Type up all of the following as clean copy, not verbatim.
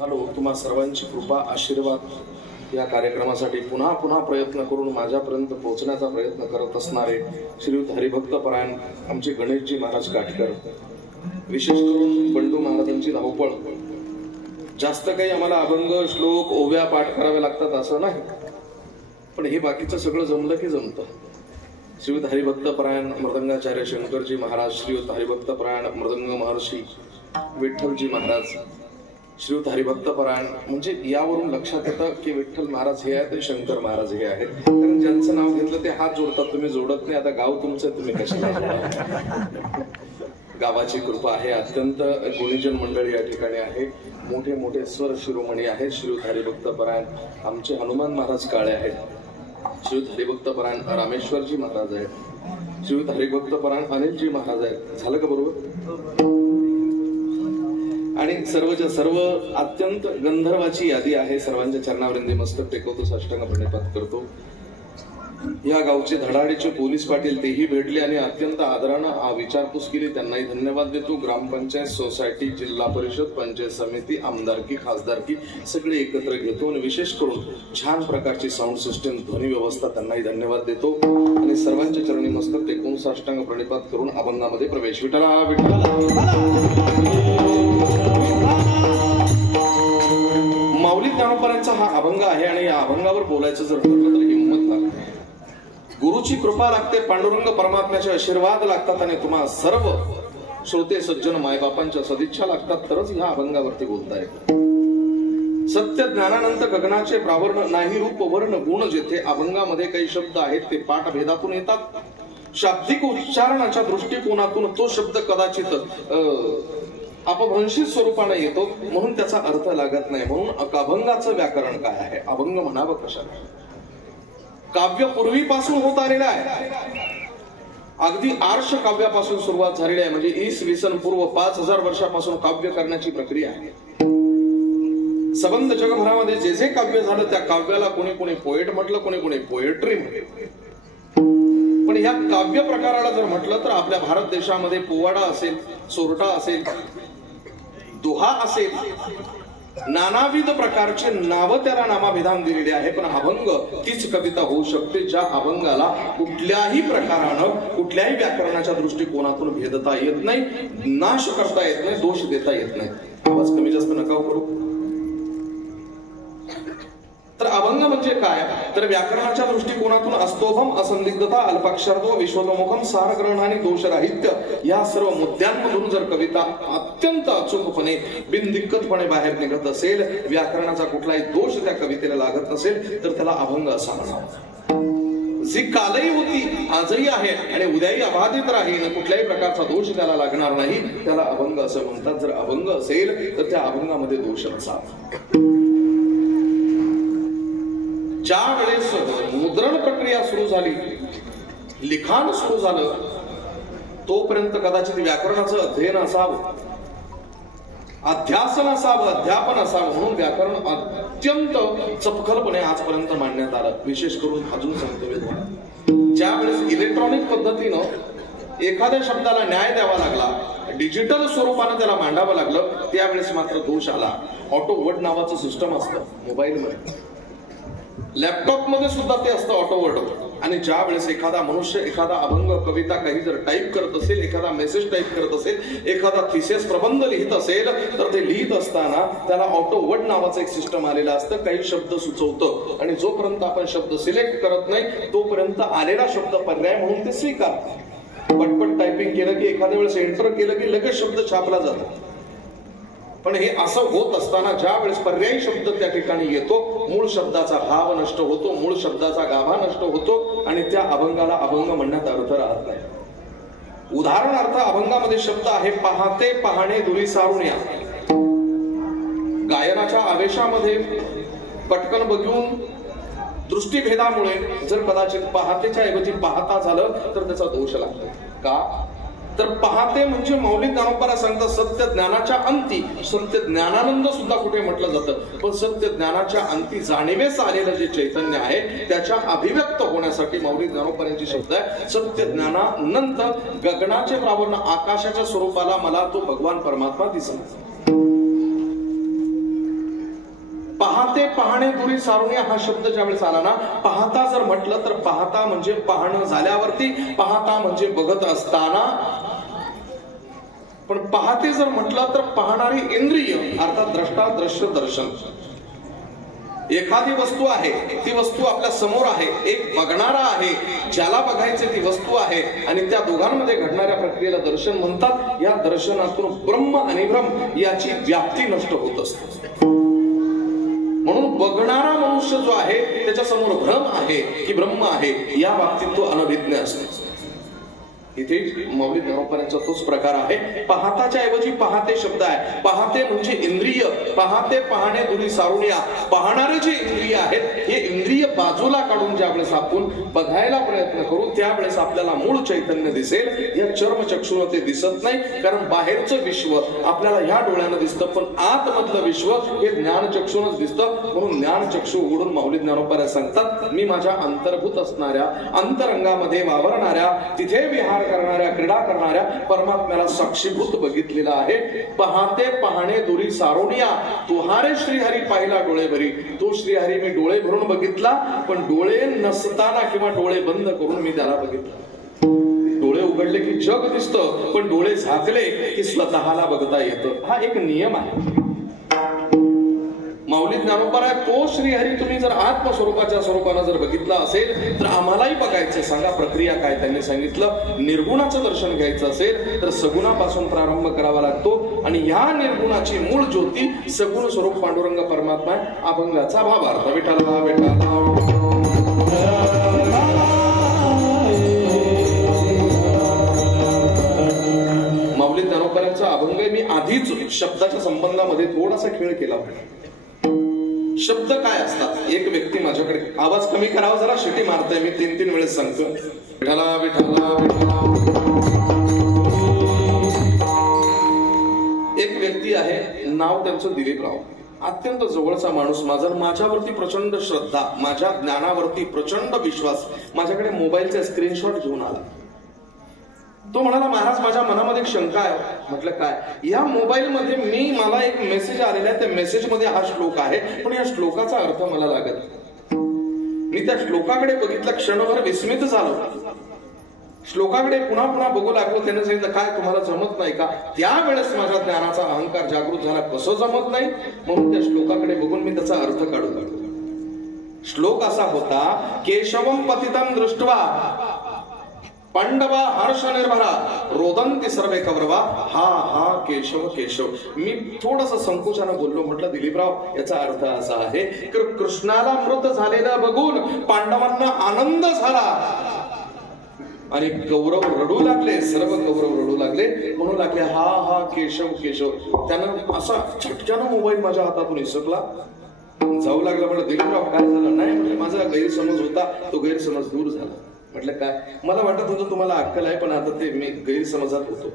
Hello, तुम्हा सर्वांची कृपा आशीर्वाद या कार्यक्रमासाठी पुन्हा पुन्हा प्रयत्न करून माझ्यापर्यंत पोहोचण्याचा प्रयत्न करत असणारे श्रीयुत हरिभक्त परायण आमचे गणेशजी महाराज काटकर, विशेष करून बंडू महाराजांची धावपळ. जास्त काही आम्हाला अभंग श्लोक ओव्या पाठ करावे लागतात असं नाही, पण हे बाकीचं सगळं जमलं की जमतं. श्रीयुत हरिभक्त परायण मृदंगाचार्य शंकरजी महाराज, श्रीयुत हरिभक्त परायण मृदंग महर्षी विठ्ठलजी महाराज, श्रीयुत हरिभक्त परायण म्हणजे यावरून लक्षात येतं की विठ्ठल महाराज हे आहेत, शंकर महाराज हे आहेत. कारण ज्यांचं नाव घेतलं ते हात जोडतात, तुम्ही जोडत नाही. आता गाव तुमचं, तुम्ही कशाला? गावाची कृपा आहे. अत्यंत गुणीजन मंडळी या ठिकाणी आहे. मोठे मोठे स्वर शिरोमणी आहेत. श्रीयुत हरिभक्त परायण आमचे हनुमान महाराज काळे आहेत. श्रीयुत हरिभक्त परायण रामेश्वरजी महाराज आहेत. श्रीयुत हरिभक्त परायण अनिलजी महाराज आहेत. झालं का बरोबर? आणि सर्वच्या सर्व अत्यंत गंधर्वाची यादी आहे. सर्वांच्या चरणावरिंदी मस्तक टेकवतो, साष्टांग प्रणिपात करतो. या गावचे धडाडीचे पोलीस पाटील तेही भेटले आणि अत्यंत आदरानं विचारपूस केली. त्यांनाही धन्यवाद देतो. ग्रामपंचायत, सोसायटी, जिल्हा परिषद, पंचायत समिती, आमदारकी, खासदारकी सगळे एकत्र घेतो आणि विशेष करून छान प्रकारची साऊंड सिस्टम, ध्वनी व्यवस्था, त्यांनाही धन्यवाद देतो. आणि सर्वांच्या चरणी मस्तक टेकवून साष्टांग प्रणिपात करून अभंगामध्ये प्रवेश. विठ्ठला माऊली ज्ञानोबांचा हा अभंग आहे आणि या अभंगावर बोलायचं जर ठरलं तर हिंमत लागते, गुरुची कृपा लागते, पांडुरंग परमात्म्याचे आशीर्वाद लागतात आणि तुम्हा सर्व श्रोते सज्जन मायबापांच्या सदिच्छा लागतात तरच ह्या अभंगावरती बोलता येतं. सत्य ज्ञानानंत गगनाचे प्रावरण नाही रूप वर्ण गुण. जेथे अभंगामध्ये काही शब्द आहेत ते पाठ भेदातून येतात, शाब्दिक उच्चारणाच्या दृष्टिकोनातून तो शब्द कदाचित अपभ्रंशित स्वरूपाने येतो, म्हणून त्याचा अर्थ लागत नाही. म्हणून अभंगाचं व्याकरण काय आहे, अभंग म्हणावं कशाला? काव्य पूर्वीपासून होत आलेलं आहे. अगदी आर्ष काव्यापासून सुरुवात झालेली आहे. म्हणजे इसवी सन पूर्व 5000 वर्षापासून काव्य करण्याची प्रक्रिया आहे. संबंध जगभरामध्ये जे जे काव्य झालं त्या काव्याला कोणी कोणी पोएट म्हटलं, कोणी कोणी पोएट्री म्हटलं. पण ह्या काव्य प्रकाराला जर म्हटलं तर आपल्या भारत देशामध्ये पोवाडा असेल, सोरठा असेल, दोहा असेल, नानाविध प्रकारचे नाव त्याला नामाभिधान दिलेले आहे. पण अभंग तीच कविता होऊ शकते ज्या अभंगाला कुठल्याही प्रकारानं, कुठल्याही व्याकरणाच्या दृष्टिकोनातून भेदता येत नाही, नाश करता येत नाही, दोष देता येत नाही. आवाज कमी जास्त नका करू. तर अभंग म्हणजे काय? तर व्याकरणाच्या दृष्टिकोनातून अस्तोभम, असंदिग्धता, अल्पाक्षरत्व, विश्वतोमुखम, सारग्रहण आणि दोषराहित्य या सर्व मुद्द्यांमधून जर कविता अत्यंत अचूकपणे, बिनदिक्कतपणे बाहेर निघत असेल, व्याकरणाचा कुठलाही दोष त्या कवितेला लागत नसेल तर त्याला अभंग असा म्हणावा. जी कालही होती, आजही आहे आणि उद्याही अबाधित राहील, कुठल्याही प्रकारचा दोष त्याला लागणार नाही, त्याला अभंग असं म्हणतात. जर अभंग असेल तर त्या अभंगामध्ये दोष नसावा. ज्या वेळेस मुद्रण प्रक्रिया सुरू झाली, लिखाण सुरू झालं, तोपर्यंत कदाचित व्याकरणाचं अध्ययन असावं, अध्यासन असावं, अध्यापन असावं. म्हणून व्याकरण अत्यंत चपखलपणे आजपर्यंत मांडण्यात आलं. विशेष करून अजून सांगतो, ज्या वेळेस इलेक्ट्रॉनिक पद्धतीनं एखाद्या शब्दाला न्याय द्यावा लागला, डिजिटल स्वरूपाने त्याला मांडावं लागलं, त्यावेळेस मात्र दोष आला. ऑटो वर्ड नावाचं सिस्टम असतं मोबाईलमध्ये, लॅपटॉप मध्ये सुद्धा ते असतं ऑटो वर्ड. आणि ज्या वेळेस एखादा मनुष्य एखादा अभंग, कविता काही जर टाईप करत असेल, एखादा मेसेज टाईप करत असेल, एखादा थिसेस प्रबंध लिहित असेल, तर ते लिहित असताना त्याला ऑटो वर्ड नावाचं एक सिस्टम आलेलं असतं. काही शब्द सुचवतं आणि जोपर्यंत आपण शब्द सिलेक्ट करत नाही तोपर्यंत आलेला शब्द पर्याय म्हणून ते स्वीकारतं. पटपट टायपिंग केलं की, एखाद्या वेळेस एंटर केलं की लगेच शब्द छापला जातो. पण हे असं होत असताना ज्या वेळेस पर्यायी शब्द त्या ठिकाणी येतो, मूळ शब्दाचा भाव नष्ट होतो, मूळ शब्दाचा गाभा नष्ट होतो आणि त्या अभंगाला अभंग म्हणण्यात अर्थ राहत नाही. उदाहरणार्थ अभंगामध्ये शब्द आहे पाहते, पाहणे, दुरी सारून या. गायनाच्या आवेशामध्ये पटकन बघून दृष्टीभेदामुळे जर कदाचित पाहतेच्या ऐवजी पाहता झालं तर त्याचा दोष लागतो. का? तर पाहते म्हणजे माऊली ज्ञानोबाला सांगतात सत्य ज्ञानाच्या अंती. सत्य ज्ञानानंद सुद्धा कुठे म्हटलं जातं, पण सत्य ज्ञानाच्या अंती जाणीवेस आलेलं जे चैतन्य आहे त्याच्या अभिव्यक्त होण्यासाठी माऊली ज्ञानोबांचे शब्द आहे सत्य ज्ञानानंद गगनाचे प्रावरण, आकाशाच्या स्वरूपाला मला तो भगवान परमात्मा दिसला. पाहते पाहणे दुरी सारुण्या हा शब्द ज्यावेळेस आला ना, पाहता जर म्हटलं तर पाहता म्हणजे पाहणं झाल्यावरती, पाहता म्हणजे बघत असताना. पण पाहते जर म्हटलं तर पाहणारी इंद्रिय अर्थात द्रष्टा दृश्य दर्शन. एखादी वस्तू आहे, ती वस्तू आपल्या समोर आहे, एक बघणारा आहे, ज्याला बघायचे ती वस्तू आहे, आणि त्या दोघांमध्ये घडणाऱ्या प्रक्रियेला दर्शन म्हणतात. या दर्शनातून ब्रह्म आणि भ्रम याची व्याप्ती नष्ट होत असते. म्हणून बघणारा मनुष्य जो आहे त्याच्या समोर भ्रम आहे की ब्रह्म आहे या बाबतीत तो अनभिज्ञ असतो. इथे मौलिक ज्ञानोपायांचा तोच प्रकार आहे. पाहताच्या ऐवजी पाहते शब्द आहे. पाहते म्हणजे इंद्रिय, पाहते पाहणे दुरी सारुण्या. पाहणारे जे इंद्रिय आहेत हे इंद्रिय बाजूला काढून ज्यावेळेस आपण बघायला प्रयत्न करू त्यावेळेस आपल्याला मूळ चैतन्य दिसेल. या चर्मचक्षुने ते दिसत नाही, कारण बाहेरचं विश्व आपल्याला ह्या डोळ्यानं दिसतं, पण आतमधलं विश्व हे ज्ञानचक्षुनच दिसतं. म्हणून ज्ञानचक्षु उघडून मौलिक ज्ञानोपाय सांगतात, मी माझ्या अंतर्भूत असणाऱ्या, अंतरंगामध्ये वावरणाऱ्या, तिथे विहार करणाऱ्या, क्रीडा करणाऱ्या परमात्म्याला साक्षीभूत बघितलेला आहे. पाहते पाहणे दुरी सारुण्या, तुहारे श्रीहरी पाहिला डोळे भरी. तो श्रीहरी मी डोळे भरून बघितला, पण डोळे नसताना किंवा डोळे बंद करून मी त्याला बघितला. डोळे उघडले की जग दिसतं, पण डोळे झाकले की स्वतःला बघता येतं. हा एक नियम आहे. मौलिक ज्ञानोपाय तो श्रीहरी तुम्ही जर आत्मस्वरूपाच्या स्वरूपानं जर बघितला असेल तर आम्हालाही बघायचं. सांगा प्रक्रिया काय? त्यांनी सांगितलं, निर्गुणाचं दर्शन घ्यायचं असेल तर सगुणापासून प्रारंभ करावा लागतो, आणि ह्या निर्गुणाची मूळ ज्योती सगुण स्वरूप पांडुरंग परमात्मा आहे. अभंगाचा भावार्थ विठ्ठला विठ्ठला. मौलिक ज्ञानोपायांचा अभंग मी आधीच शब्दाच्या संबंधामध्ये थोडासा खेळ केला होता. शब्द काय असतात? एक व्यक्ती माझ्याकडे, आवाज कमी करावा जरा, शिटी मारताय मी 3-3 वेळेस सांगतो. विठ्ठला विठ्ठला विठ्ठला. एक व्यक्ती आहे, नाव त्यांचं दिलीपराव. अत्यंत जवळचा माणूस माझा, माझ्यावरती प्रचंड श्रद्धा, माझ्या ज्ञानावरती प्रचंड विश्वास. माझ्याकडे मोबाईलचा स्क्रीनशॉट घेऊन आला. तो म्हणाला, महाराज माझ्या मनामध्ये एक शंका आहे. म्हटलं काय? या मोबाईल मध्ये मला एक मेसेज आलेला आहे, त्या मेसेज मध्ये हा श्लोक आहे, पण या श्लोकाचा अर्थ मला लागत. मी त्या श्लोकाकडे बघितलं, क्षणभर विस्मित झालो. श्लोकाकडे पुन्हा पुन्हा बघू लागलो. त्याने सांगितलं, काय तुम्हाला जमत नाही का? त्यावेळेस माझ्या ज्ञानाचा अहंकार जागृत झाला. कसं जमत नाही? म्हणून त्या श्लोकाकडे बघून मी त्याचा अर्थ काढू लागलो. श्लोक असा होता, केशवम पतितम दृष्ट्वा पांडवा हर्ष निर्भरा रोदंती सर्वे कौरवा हा हा केशव केशव. मी थोडस संकोचानं बोललो. म्हटलं दिलीपराव याचा अर्थ असा आहे की कृष्णाला मृत झालेलं बघून पांडवांना आनंद झाला आणि कौरव रडू लागले, सर्व कौरव रडू लागले, म्हणू लागले हा हा केशव केशव. त्यानं असा झटक्यानं मोबाईल माझ्या हातातून हिसकला, जाऊ लागला. म्हटलं दिलीपराव काय झालं? नाही म्हणजे माझा गैरसमज होता, तो गैरसमज दूर झाला. म्हटलं काय? मला वाटत होतं तुम्हाला अक्कल आहे, पण आता ते मी गैरसमजात होतो.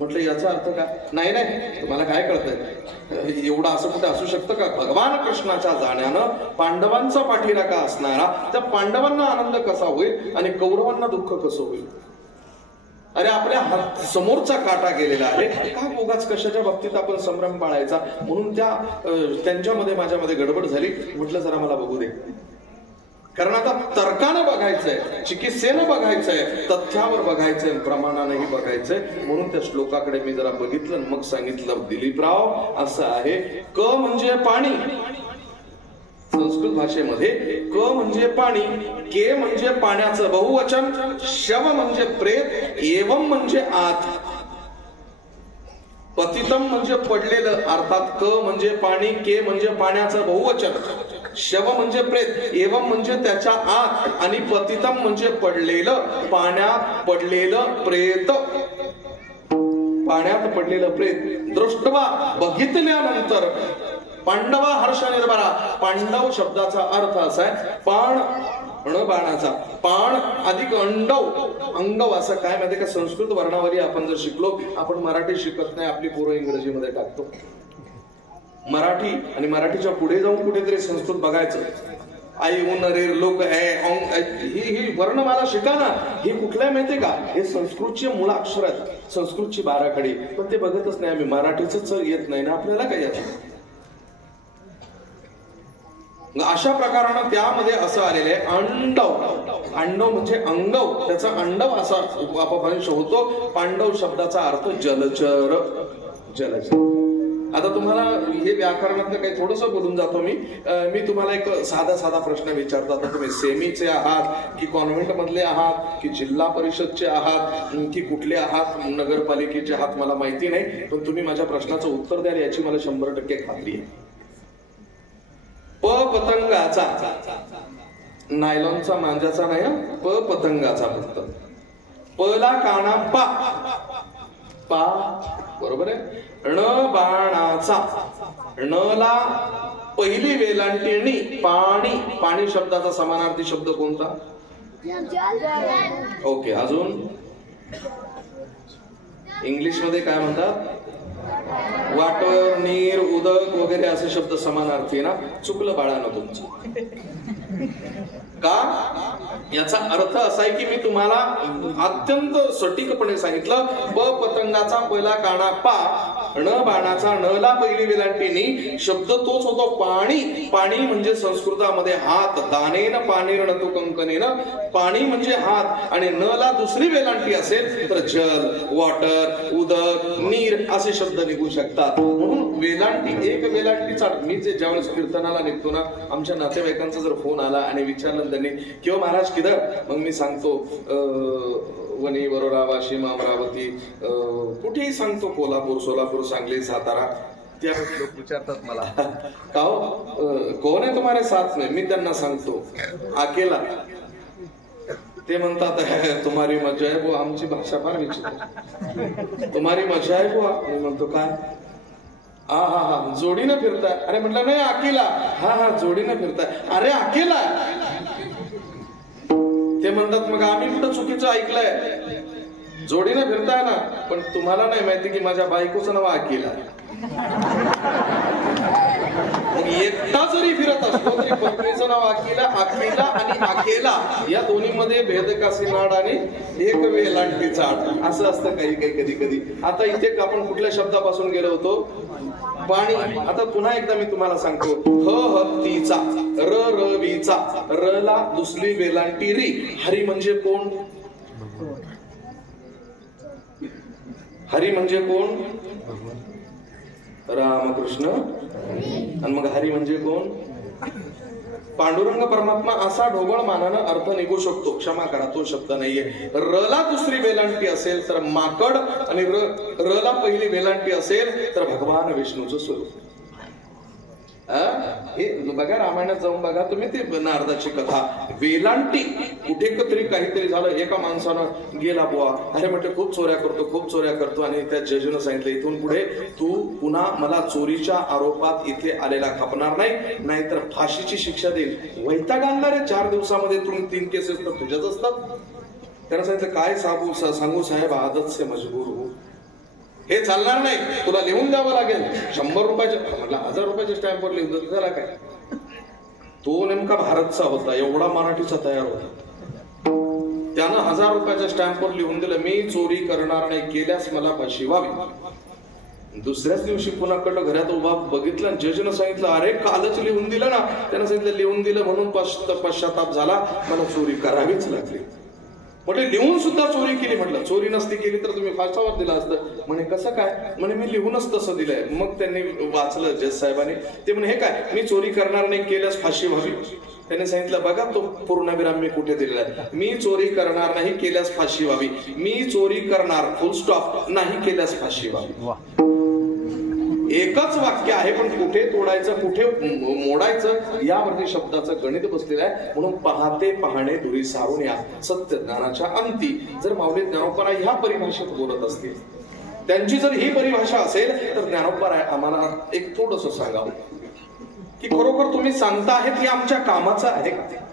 म्हटलं याचा अर्थ काय? नाही नाही, तुम्हाला काय कळतंय? एवढं असं कुठे असू शकतं का? भगवान कृष्णाच्या जाण्यानं पांडवांचा पाठीराखा असणारा त्या पांडवांना आनंद कसा होईल आणि कौरवांना दुःख कसं होईल? अरे आपल्या हात समोरचा काटा गेलेला आहे, का उगाच कशाच्या बाबतीत आपण संभ्रम पाळायचा? म्हणून त्यांच्यामध्ये माझ्यामध्ये गडबड झाली. म्हटलं जरा मला बघू दे, कारण आता तर्कानं बघायचंय, चिकित्सेनं बघायचंय, तथ्यावर बघायचंय, प्रमाणानेही बघायचंय. म्हणून त्या श्लोकाकडे मी जरा बघितलं, मग सांगितलं दिलीपराव असं आहे, क म्हणजे पाणी संस्कृत भाषेमध्ये, क म्हणजे पाणी, के म्हणजे पाण्याचं बहुवचन, शव म्हणजे प्रेत, एवम म्हणजे आत, पतितम म्हणजे पडलेलं. अर्थात क म्हणजे पाणी, के म्हणजे पाण्याचं बहुवचन, शव म्हणजे प्रेत, एवम म्हणजे त्याच्या आत, आणि पतितम म्हणजे पडलेलं, पाण्यात पडलेलं प्रेत, पाण्यात पडलेलं प्रेत. दृष्टवा बघितल्यानंतर, पांडवा हर्ष निर्भरा. पांडव शब्दाचा अर्थ असा आहे पाण बाणाचा, पाण अधिक अंडव. अंगव असं काय माहिती का? संस्कृत वर्णावली आपण जर शिकलो, आपण मराठी शिकत नाही, आपली पोरं इंग्रजीमध्ये टाकतो. मराठी आणि मराठीच्या पुढे जाऊन कुठेतरी संस्कृत बघायचं. आई उन रे लोक ही वर्णमाला शिका ना. हे कुठल्या माहितीये का? हे संस्कृतचे मुळाक्षर आहेत, संस्कृतची 12 खडी, पण ते बघतच नाही आम्ही. मराठीच येत नाही ना आपल्याला, काय याचं अशा प्रकारानं त्यामध्ये असं आलेलं आहे अंडव. अंडव म्हणजे अंगव, त्याचा अंडव असा अपभ्रंश होतो. पांडव शब्दाचा अर्थ जलचर. जलचर. आता तुम्हाला हे व्याकरणातलं काही थोडंसं बोलून जातो मी तुम्हाला एक साधा प्रश्न विचारतो. आता तुम्ही सेमीचे आहात की कॉन्व्हेंट मधले आहात की जिल्हा परिषदचे आहात की कुठले आहात, नगरपालिकेचे आहात, मला माहिती नाही, पण तुम्ही माझ्या प्रश्नाचं उत्तर द्याल याची मला 100% खात्री आहे. पतंगाचा, नायलॉनचा मांजाचा नाही, पतंगाचा फक्त. पला काना पा, पा बरोबर आहे. ण बाणाचा, णला पहिली वेलांटी णी, पाणी. पाणी शब्दाचा समानार्थी शब्द कोणता? ओके. अजून इंग्लिश मध्ये काय म्हणतात? वाटर, नीर, उदक वगैरे असे शब्द समानार्थी ना. चुकलं बाळानं तुमचं. का? याचा अर्थ असा आहे की मी तुम्हाला अत्यंत सटीकपणे सांगितलं. पतंगाचा पहिला काना पा, ण बाणाचा णला पहिली वेलांटी नी, शब्द तोच होतो पाणी. पाणी म्हणजे संस्कृतामध्ये हात. दानेन पाणीर तू कंकनेन, पाणी म्हणजे हात. आणि नला दुसरी वेलांटी असेल तर जल, वॉटर, उदक, नीर असे शब्द निघू शकतात. म्हणून वेलांटी, एक वेलांटीचा. मी जे ज्यावेळेस कीर्तनाला निघतो ना, आमच्या नातेवाईकांचा जर फोन आला आणि विचारलं त्यांनी किंवा महाराज किधर, मग मी सांगतो वणी, वरोरा, वाशिम, अमरावती, कुठेही सांगतो, कोल्हापूर, सोलापूर, सांगली, सातारा. त्यावेळेस लोक विचारतात मला का कोण आहे तुम्हारे साथ में, मी त्यांना सांगतो अकेला. ते म्हणतात तुम्हारी मजा आहे बुवा. आमची भाषा फार विचित्र. तुम्हारी मजा आहे बुवा. मी म्हणतो काय? हा जोडीनं फिरताय. अरे म्हटलं नाही अकेला. हा जोडीनं फिरताय. अरे अकेला. ते म्हणतात मग आम्ही कुठं चुकीचं ऐकलंय? जोडीनं फिरताय ना, पण तुम्हाला नाही माहिती की माझ्या बायकोचं नाव अकेला. एकटा जरी फिरत असतो तरी पत्नीचं नाव अकेला. अकेला आणि अकेला या दोन्ही मध्ये भेदकासी नाड आणि एक वेलांटी चाड असं असतं काही कधी. आता इथे आपण कुठल्या शब्दापासून गेलो होतो? पाणी. आता पुन्हा एकदा मी तुम्हाला सांगतो. हत्तीचा, रवीचा, रला दुसरी वेलांटी री. हरी म्हणजे कोण? हरी म्हणजे कोण? रामकृष्ण. आणि मग हरी म्हणजे कोण? पांडुरंग परमात्मा असा ढोबळ मानानं अर्थ निघू शकतो. क्षमा करा, तो शब्द नाहीये. रला दुसरी वेलांटी असेल तर माकड आणि रला पहिली वेलांटी असेल तर भगवान विष्णूचं स्वरूप. हे बघा, रामायणात जाऊन बघा तुम्ही ते नारदाची कथा. वेलांटी कुठे तरी काहीतरी झालं, एका माणसानं गेला बुवा, अरे म्हटलं खूप चोऱ्या करतो आणि त्या जजनं सांगितलं इथून पुढे तू पुन्हा मला चोरीच्या आरोपात इथे आलेला खपणार नाही, नाहीतर फाशीची शिक्षा देईल. वैताग आणणारे 4 दिवसामध्ये 3 केसेस तर तुझ्याच असतात. त्यानं सांगितलं काय सांगू साहेब, आदत से मजबूर हो. हे चालणार नाही, तुला लिहून द्यावं लागेल. 100 रुपयाच्या, म्हटलं 1000 रुपयाच्या स्टॅम्पवर लिहून देतो. त्याला काय, तो नेमका भारतचा होता, एवढा मराठीचा तयार होता. त्यानं 1000 रुपयाच्या स्टॅम्पवर लिहून दिलं, मी चोरी करणार नाही, केल्यास मला फाशी व्हावी. दुसऱ्याच दिवशी पुन्हा कडलं घरात उभा बघितलं, जजनं सांगितलं अरे कालच लिहून दिलं ना. त्यानं सांगितलं लिहून दिलं म्हणून पश्चाताप झाला, मला चोरी करावीच लागली. म्हटलं लिहून सुद्धा चोरी केली. म्हटलं चोरी नसती केली तर तुम्ही फासावर दिला असतं. म्हणे कसं काय? म्हणे मी लिहूनच तसं दिलंय. मग त्यांनी वाचलं जज साहेबांनी. ते म्हणे हे काय, मी चोरी करणार नाही, केल्यास फाशी व्हावी. त्याने सांगितलं बघा तो पूर्णविराम मी कुठे दिलेला आहे. मी चोरी करणार नाही, केल्यास फाशी व्हावी. मी चोरी करणार फुल स्टॉप, नाही केल्यास फाशी व्हावी. एकच वाक्य आहे, पण कुठे तोडायचं कुठे मोडायचं यावरती शब्दाचं गणित बसलेलं आहे. म्हणून पाहते पाहणे दुरी सारून या सत्य ज्ञानाच्या अंती. जर माऊली ज्ञानोबा ह्या परिभाषेत बोलत असतील, त्यांची जर ही परिभाषा असेल तर ज्ञानोबा आम्हाला एक थोडंसं सांगावं की खरोखर तुम्ही सांगता आहेत हे आमच्या कामाचं आहे का?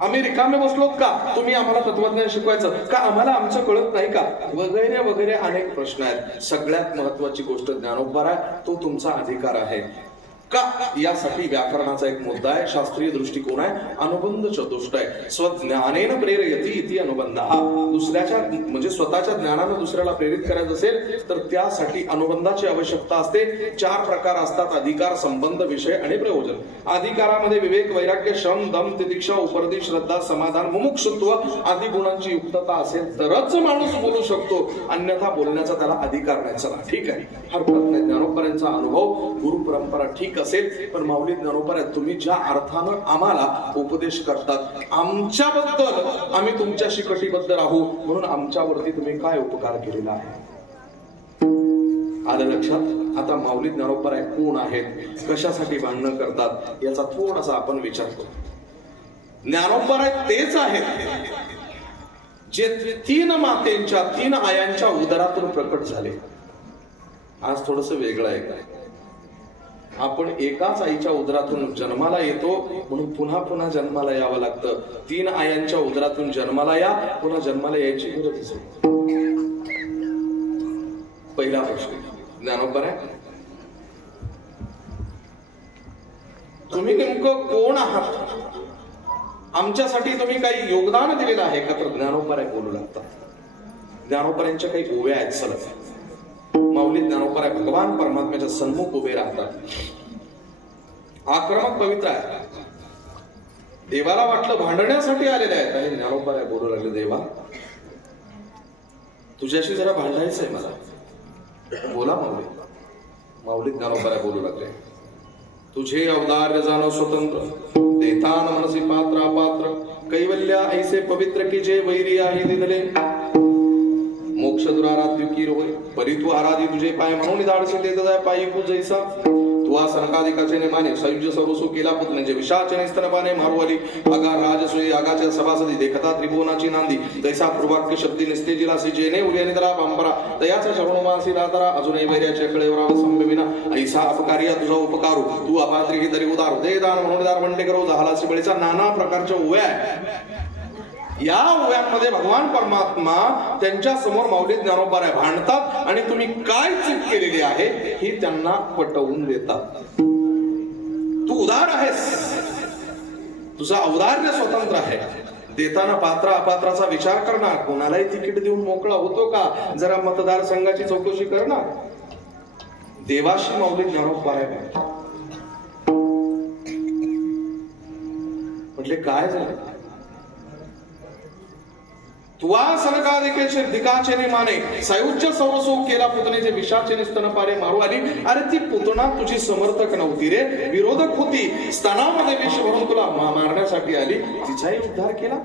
आम्ही रिकामे बसलोत का? तुम्ही आम्हाला तत्वज्ञान शिकवायचं का? आम्हाला आमचं कळत नाही का? वगैरे वगैरे अनेक प्रश्न आहेत. सगळ्यात महत्वाची गोष्ट ज्ञानोबा, तो तुमचा अधिकार आहे. का यासाठी व्याकरणाचा एक मुद्दा आहे, शास्त्रीय दृष्टिकोन आहे, अनुबंध चतुष्ट आहे. स्वज्ञानेन प्रेरयति इति अनुबंध. हा दुसऱ्याच्या म्हणजे स्वतःच्या ज्ञानानं दुसऱ्याला प्रेरित करायचं असेल तर त्यासाठी अनुबंधाची आवश्यकता असते. 4 प्रकार असतात: अधिकार, संबंध, विषय आणि प्रयोजन. अधिकारामध्ये विवेक, वैराग्य, श्रम, दम, तितिक्षा, उपरती, श्रद्धा, समाधान, मुमुक्षुत्व आदी गुणांची युक्तता असेल तरच माणूस बोलू शकतो, अन्यथा बोलण्याचा त्याला अधिकार नाही. चला ठीक आहे, हरकत नाही. ज्ञानोबरांचा अनुभव, गुरु परंपरा ठीक असेल, पण माऊली ज्ञानोबा तुम्ही ज्या अर्थानं आम्हाला उपदेश करतात, आमच्याबद्दल आम्ही तुमच्याशी कटिबद्ध राहू म्हणून आमच्यावरती तुम्ही काय उपकार केलेला आहे? आलं लक्षात? आता माऊली ज्ञानोबा कोण आहेत, कशासाठी भांडणं करतात याचा थोडासा आपण विचार करू. ज्ञानोबा तेच आहेत जे 3 मातेंच्या 3 आयांच्या उदरातून प्रकट झाले. आज थोडस वेगळं आहे काय, आपण एकाच आईच्या उदरातून जन्माला येतो म्हणून पुन्हा पुन्हा जन्माला यावं लागतं. 3 आयांच्या उदरातून जन्माला या, पुन्हा जन्माला यायची गरज नाही. पहिला प्रश्न ज्ञानोबा तुम्ही नेमकं कोण आहात? आमच्यासाठी तुम्ही काही योगदान दिलेलं आहे का? तर ज्ञानोबा बोलू लागतात. ज्ञानोबांच्या काही ओव्या आहेत सलग. माऊली ज्ञानोबा भगवान परमात्म्याच्या सन्मुख उभे राहतात. आक्रमक पवित्र आहे. देवाला वाटलं भांडण्यासाठी आलेले आहेत आणि ज्ञानोबा बोलू लागले, देवा तुझ्याशी जरा भांडायचंय मला, बोला माऊली. माऊली ज्ञानोबा बोलू लागले, तुझे अवतार जाणो स्वतंत्र, देतान मनसी पात्र अपात्र, कैवल्या ऐसे पवित्र की जे वैरी आहे दिदले, मोक्ष दुराराध्य की रोय, परी तू आराधी तुझे पाय म्हणून धाडसे देत जाय पायी तू जैसा, तू सनकादिकाचे नेमाने सयुज सर्वसु केला पुतने विषाचे स्तनपाने मारुवाली, आगा राजसोयी आगाच्या सभासदी देखता त्रिभुवनाची नांदी, तैसा पूर्वाक्य शब्दी निस्तेजिला सिजेने उर्याने दला बांबरा, तयाचा शरणोमासी दातारा अजूनही वैर्याच्या कळेवराव संभविना, ऐसा अपकारिया तुझा उपकारू, तू अपात्री ही तरी उदार, देदान म्हणून दार म्हणते करू झालासी बळीचा. नाना प्रकारच्या ओव्या या ओव्यांमध्ये भगवान परमात्मा त्यांच्या समोर माऊली ज्ञानोबा भांडतात आणि तुम्ही काय चूक केलेली आहे ही त्यांना पटवून देतात. तू उदार आहेस, तुझा औदार्य स्वतंत्र आहे, देताना पात्र अपात्राचा विचार करणार, कोणालाही तिकीट देऊन मोकळा होतो का, जरा मतदारसंघाची चौकशी करणार. देवाशी माऊली ज्ञानोबा म्हटले काय झालं? तुवा सनकादिकेचे दिकाचे माने सायुज्य सर्वसो केला पुतनेचे विषाचे स्तनपारे मारू आली. अरे ती पुतना तुझी समर्थक नव्हती रे, विरोधक होती. स्तनामध्ये विष भरून तुला मारण्यासाठी आली, तिचाही उद्धार केला.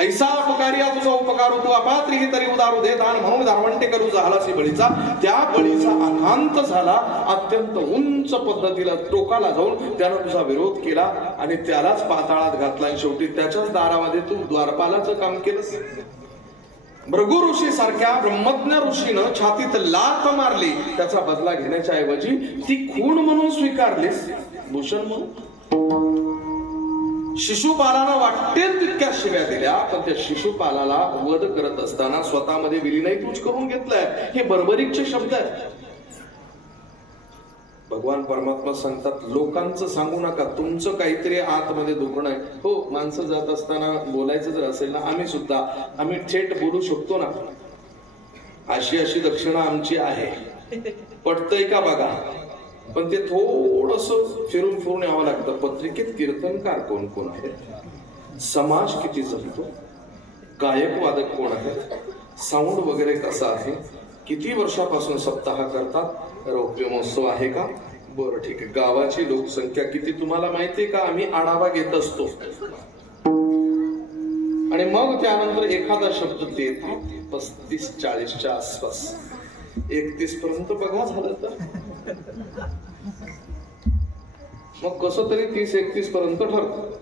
ऐसा अपकारिया तुझा उपकार तू अपात्री ही तरी उदारू दे दान म्हणून धारवंटे करू झालासी बळीचा. त्या बळीचा आकांत झाला, अत्यंत उंच पद्धतीला टोकाला जाऊन त्यानं तुझा विरोध केला आणि त्यालाच पाताळात घातला. शेवटी त्याच्याच दारामध्ये तू द्वारपालाचं काम केलंस. भृगु ऋषी सारख्या ब्रह्मज्ञ ऋषीनं छातीत लाथ मारली, त्याचा बदला घेण्याच्या ऐवजी ती खूण म्हणून स्वीकारलीस, भूषण म्हणून. शिशुपालानं वाटेल तितक्या शिव्या दिल्या, पण त्या शिशुपालाला वध करत असताना स्वतःमध्ये विलीनही तूच करून घेतलंय. हे बर्बरीचे शब्द आहेत. भगवान परमात्मा सांगतात, लोकांचं सांगू नका, तुमचं काहीतरी आतमध्ये दुखणं आहे. हो, माणसं जात असताना बोलायचं जर असेल ना, आम्ही थेट बोलू शकतो ना, अशी अशी दक्षिणा आमची आहे, पटतंय का बघा. पण ते थोडस फिरून फिरून यावं लागतं. पत्रिकेत कीर्तनकार कोण कोण आहेत, समाज किती जमतो, गायक वादक कोण आहेत, साऊंड वगैरे कसा आहे, किती वर्षापासून सप्ताह करतात, रौप्य महोत्सव आहे का, बरं ठीक आहे, गावाची लोकसंख्या किती तुम्हाला माहितीये का, आम्ही आढावा घेत असतो. आणि मग त्यानंतर एखादा शब्द देत 35-40च्या आसपास, 31 पर्यंत बघा झालं तर मग कसं तरी 30-31 पर्यंत ठरतं.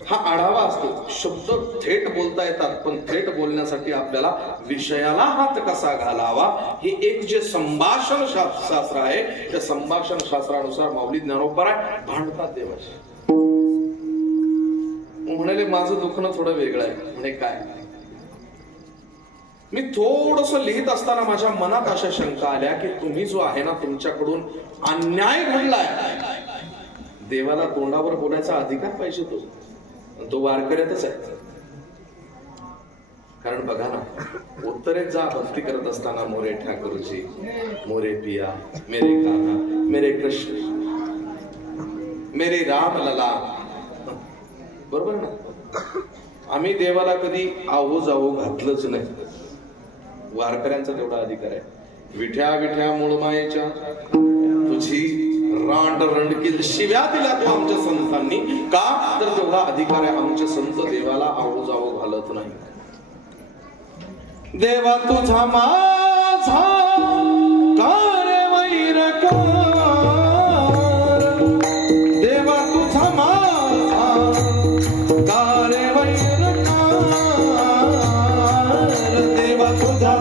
हा आढावा असतो. शब्द थेट बोलता येतात, पण थेट बोलण्यासाठी आपल्याला विषयाला हात कसा घालावा हे एक जे संभाषण शास्त्र आहे, त्या संभाषण शास्त्रानुसार माऊली ज्ञानोबा भांडतात देवाशी. म्हणाले माझं दुखणं थोडं वेगळं आहे. म्हणे काय? मी थोडस लिहित असताना माझ्या मनात अशा शंका आल्या की तुम्ही जो आहे ना, तुमच्याकडून अन्याय घडलाय, देवाला तोंडावर बोलायचा अधिकार पाहिजे तो वारकऱ्यातच आहे. कारण बघा ना, उत्तरेत जा भक्ती करत असताना मोरे ठाकूरजी, मोरे पिया, मेरे कान्हा, मेरे कृष्ण, मेरे राम लला, बरोबर ना. आम्ही देवाला कधी आवो जावो घातलंच नाही. वारकऱ्यांचा तेवढा अधिकार आहे. विठ्या विठ्या मूळमायेच्या तुझी रांड रणकील शिव्या दिल्या तो आमच्या संतांनी, का तर तेवढा अधिकार आहे. आमचे संत देवाला आवो जावो घालत नाही. देवा तुझा माझा कारे वैरकार, देवा तुझा माझा कारे वैरकार, देवा तुझा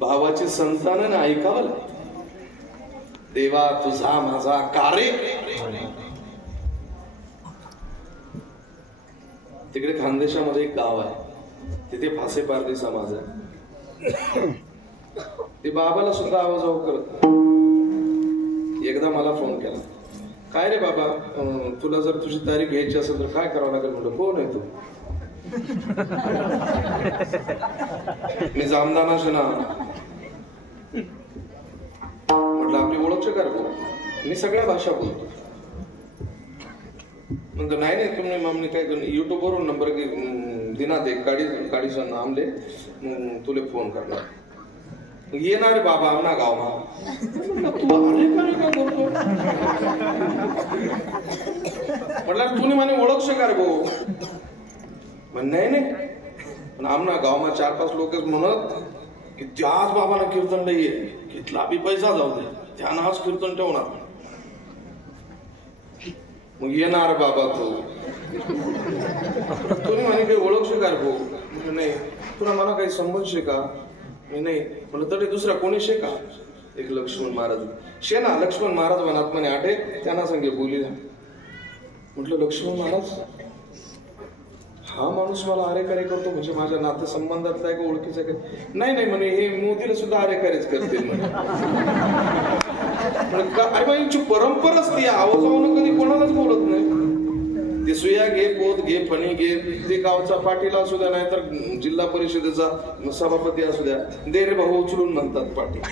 भावाची संतानाने ऐकावं. देवा तुझा माझा कारे. तिकडे खानदेशामध्ये एक गाव आहे, तिथे फासे पारधी समाज आहे. ते बाबाला सुद्धा आवाज करत. एकदा मला फोन केला, काय रे बाबा, तुला जर तुझी तारीख घ्यायची असेल तर काय करावं लागेल. म्हणलं कोण आहे तू. मी जामदानाचे ना. म्हटलं आपली ओळख कर. मी सगळ्या भाषा बोलतो. म्हणतो नाही नाही तुम्ही मम्मी काय युट्यूब वरून नंबर दिनात एक गाडीचं नाम दे, तुले फोन करणार. येणार बाबा आमना गाव मा. म्हटलं तुम्ही म्हणे ओळख शकार गो. नाही नाही पण आमना गावमा 4-5 लोक म्हणत की त्याच बाबाला कीर्तन नाही घेतला बी पैसा जाऊ दे, त्यानं आज कीर्तन ठेवणार. मग येणार बाबा तू. तुम्ही म्हणे काही ओळख शिकार भाऊ. नाही तुला मला काही संबंध शे का. मी नाही म्हणलं तरी दुसरा कोणी शे का. एक लक्ष्मण महाराज शे ना. लक्ष्मण महाराज वनात्माने आठे त्यांना सांगे बोली. म्हटलं लक्ष्मण महाराज हा माणूस मला आरेकारे करतो म्हणजे माझ्या नाते संबंधातला आहे का ओळखीचा काय. नाही नाही म्हणे हे मोदीला सुद्धा आरेकारेच करतील म्हणे. अरे बा यांची परंपराच ती आवाजावरून कधी कोणालाच बोलत नाही. ते सुया घे, पोत घे, फणी घे, ते गावचा पाटील असू द्या नाही तर जिल्हा परिषदेचा सभापती असू द्या, दे रे भाऊ उचलून म्हणतात पाटील.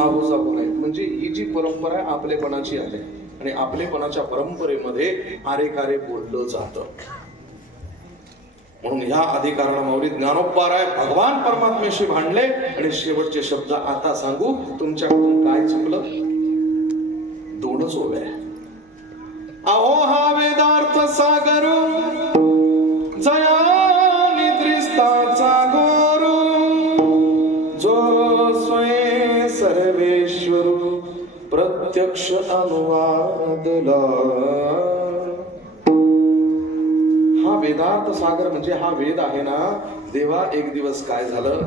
आवाज नाही म्हणजे ही जी परंपरा आहे आपलेपणाची आहे आणि आपलेपणाच्या परंपरेमध्ये आरेकारे बोललं जातं. म्हणून ह्या अधिकाराला माऊली ज्ञानोपराय भगवान परमात्म्याशी भांडले आणि शेवटचे शब्द आता सांगू. तुमच्याकडून काय चुकलं. 2च ओव्या. अहो हा वेदार्थ सागर जया निद्रिस्ताचा गोरू जो स्वयं सर्वेश वर्ष अनुवादला. हा वेदार्थ सागर म्हणजे हा वेद आहे ना देवा. एक दिवस काय झालं,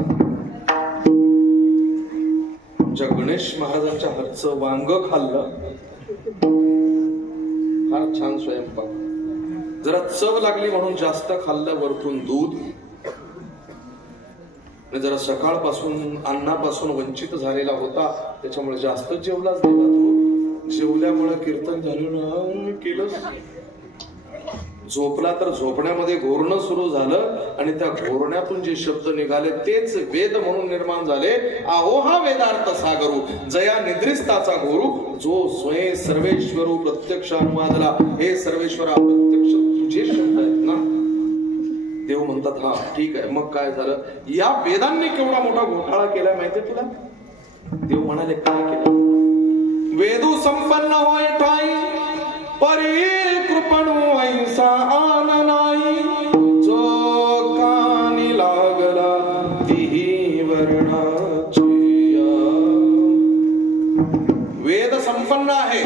आमच्या गणेश महाराजांच्या हातचं वांग खाल्लं. फार छान स्वयंपाक. जरा चव लागली म्हणून जास्त खाल्लं, वरतून दूध. जरा सकाळपासून अन्नापासून वंचित झालेला होता त्याच्यामुळे जास्त जेवलाच देवा तू. जेवल्यामुळे कीर्तन झालं केलंच. झोपला तर झोपण्यामध्ये घोरणं सुरू झालं आणि त्या घोरण्यातून जे शब्द निघाले तेच वेद म्हणून निर्माण झाले. आहो हा वेदार्थ सागरू जया निद्रिस्ताचा घोरू जो स्वयं सर्वेश्वरू प्रत्यक्ष अनुवादला. हे सर्वेश्वरा प्रत्यक्ष तुझे शब्द आहेत ना. देव म्हणतात हा ठीक आहे. मग काय झालं, या वेदांनी केवढा मोठा घोटाळा केला माहितीये तुला. देव म्हणाले काय केलं, वेदू संपन्न होय ठाई परी कृपणू ऐसा आन नाही. जो कानी लागला तिही वर्णाची. वेद संपन्न आहे,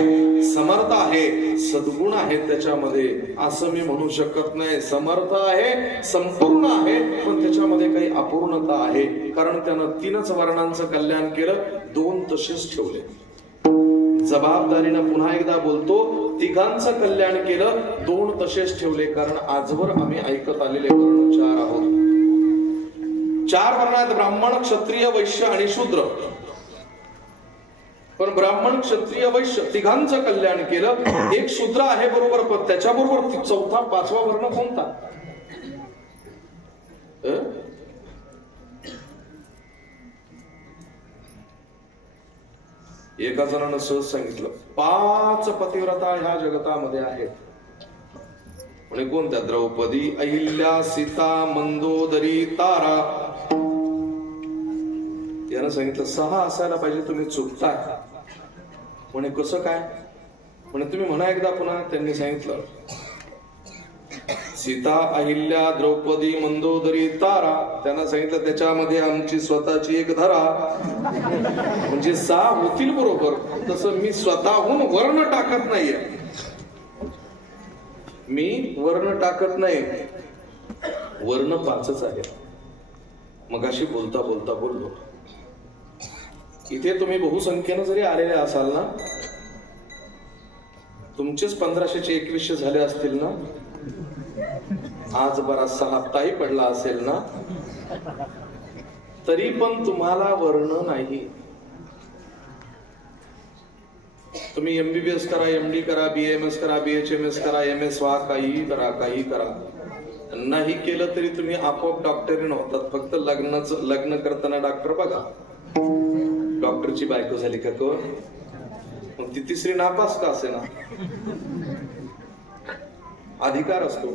समर्थ आहे, सद्गुण आहे त्याच्यामध्ये असं मी म्हणू शकत नाही. समर्थ आहे, संपूर्ण आहे, पण त्याच्यामध्ये काही अपूर्णता आहे. कारण त्यानं 3च वर्णांचं कल्याण केलं, 2 तसेच ठेवले. जबाबदारीनं पुन्हा एकदा बोलतो, 3घांचं कल्याण केलं, 2 तसेच ठेवले. कारण आजवर आम्ही ऐकत आलेले वर्ण 4 आहोत. 4 वर्ण आहेत, ब्राह्मण, क्षत्रिय, वैश्य आणि शूद्र. पण ब्राह्मण, क्षत्रिय, वैश्य 3घांचं कल्याण केलं. एक शूद्र आहे बरोबर, पण त्याच्याबरोबर 4था 5वा वर्ण कोणता. एका जणांना सहज सांगितलं 5 पतिव्रता ह्या जगतामध्ये आहेत. म्हणजे कोणत्या, द्रौपदी, अहिल्या, सीता, मंदोदरी, तारा. यानं सांगितलं 6 असायला पाहिजे, तुम्ही चुकताय. म्हणे कसं काय, म्हणे तुम्ही म्हणा एकदा पुन्हा. त्यांनी सांगितलं सीता, अहिल्या, द्रौपदी, मंदोदरी, तारा. त्यांना सांगितलं त्याच्यामध्ये आमची स्वतःची एक धरा. म्हणजे 6 होतील बरोबर. तसं मी स्वतःहून वर्ण टाकत नाहीये, मी वर्ण टाकत नाही. वर्ण 5च आहे. मगाशी बोलता बोलता बोललो, इथे तुम्ही बहुसंख्येनं जरी आलेले असाल ना, तुमचेच 1500चे 2100 झाले असतील ना, आज बराचसा हप्ताही पडला असेल ना, तरी पण तुम्हाला वर्ण नाही. तुम्ही MBBS करा, MD करा, BAMS करा, BHMS करा, MS व्हा, काही करा, काही करा. नाही केलं तरी तुम्ही आपोआप डॉक्टरी नव्हतात. फक्त लग्न करताना डॉक्टर बघा, डॉक्टरची बायको झाली का कोण, मग ती 3री नापास का असे ना. अधिकार असतो.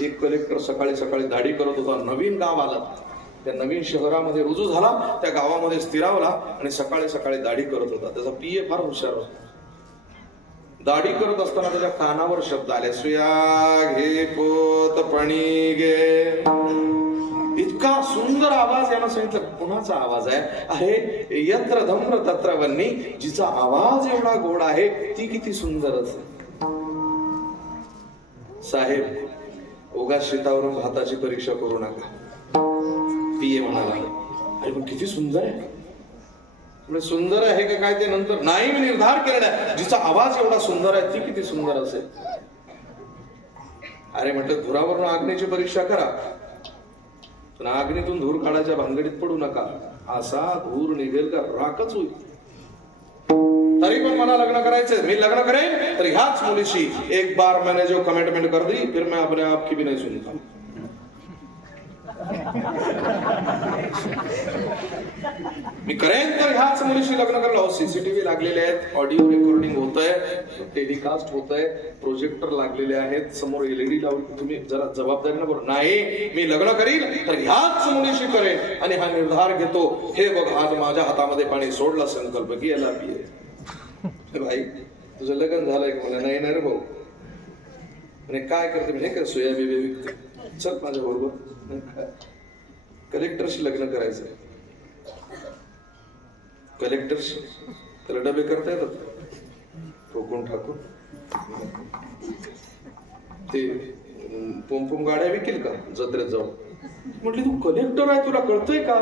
एक कलेक्टर सकाळी सकाळी दाढी करत होता, नवीन गाव आला, त्या नवीन शहरामध्ये रुजू झाला, त्या गावामध्ये स्थिरावला आणि सकाळी सकाळी दाढी करत होता. त्याचा PA फार हुशार होता. दाढी करत असताना त्याच्या कानावर शब्द आले, सुया घे पोत पणी गे. इतका सुंदर आवाज. यानं सांगितलं कुणाचा आवाज आहे. अरे यत्र धम्र तत्र वन्नी. जिचा आवाज एवढा गोड आहे ती किती सुंदर असेल. साहेब, उगाच शेतावरून भाताची परीक्षा करू नका. PA म्हणाला, अरे पण किती सुंदर आहे. सुंदर आहे का काय ते नंतर. नाही, मी निर्धार केलेला, जिचा आवाज एवढा सुंदर आहे ती किती सुंदर असेल. अरे म्हटलं धुरावरून अग्नीची परीक्षा करा, पण अग्नीतून धूर काढायच्या भानगडीत पडू नका. असा धूर निघेल का राखच होईल. तरी पण मला लग्न करायचंय, मी लग्न करेन तर ह्याच मुलीशी. एक बार मैंने जो कमिटमेंट कर दी फिर मैं अपने आप की भी नहीं सुनता. मी करेन तर ह्याच मुलीशी लग्न करलो. CCTV लागलेले आहेत, ऑडिओ रेकॉर्डिंग होत आहे, टेलिकास्ट होत आहे, प्रोजेक्टर लागलेले आहेत, समोर LED लावून. तुम्ही जरा जबाबदारीनं बोल. नाही, मी लग्न करीन तर ह्याच मुलीशी करेन आणि हा निर्धार घेतो. हे बघ, आज माझ्या हातामध्ये पाणी सोडला संकल्प गेला. भाई तुझं लग्न झालंय का. मला नाही ना रे भाऊ. आणि काय करते म्हणजे काय, सोयाबीन विकते. चल माझ्या बरोबर. कलेक्टरशी लग्न करायचंय. कलेक्टरशी त्याला डबे करता येतात. ठोकून ठाकून ते पोंपोम गाड्या विकेल का जत्रेत जाऊ. म्हटली तू कलेक्टर आहे, तुला कळतंय का?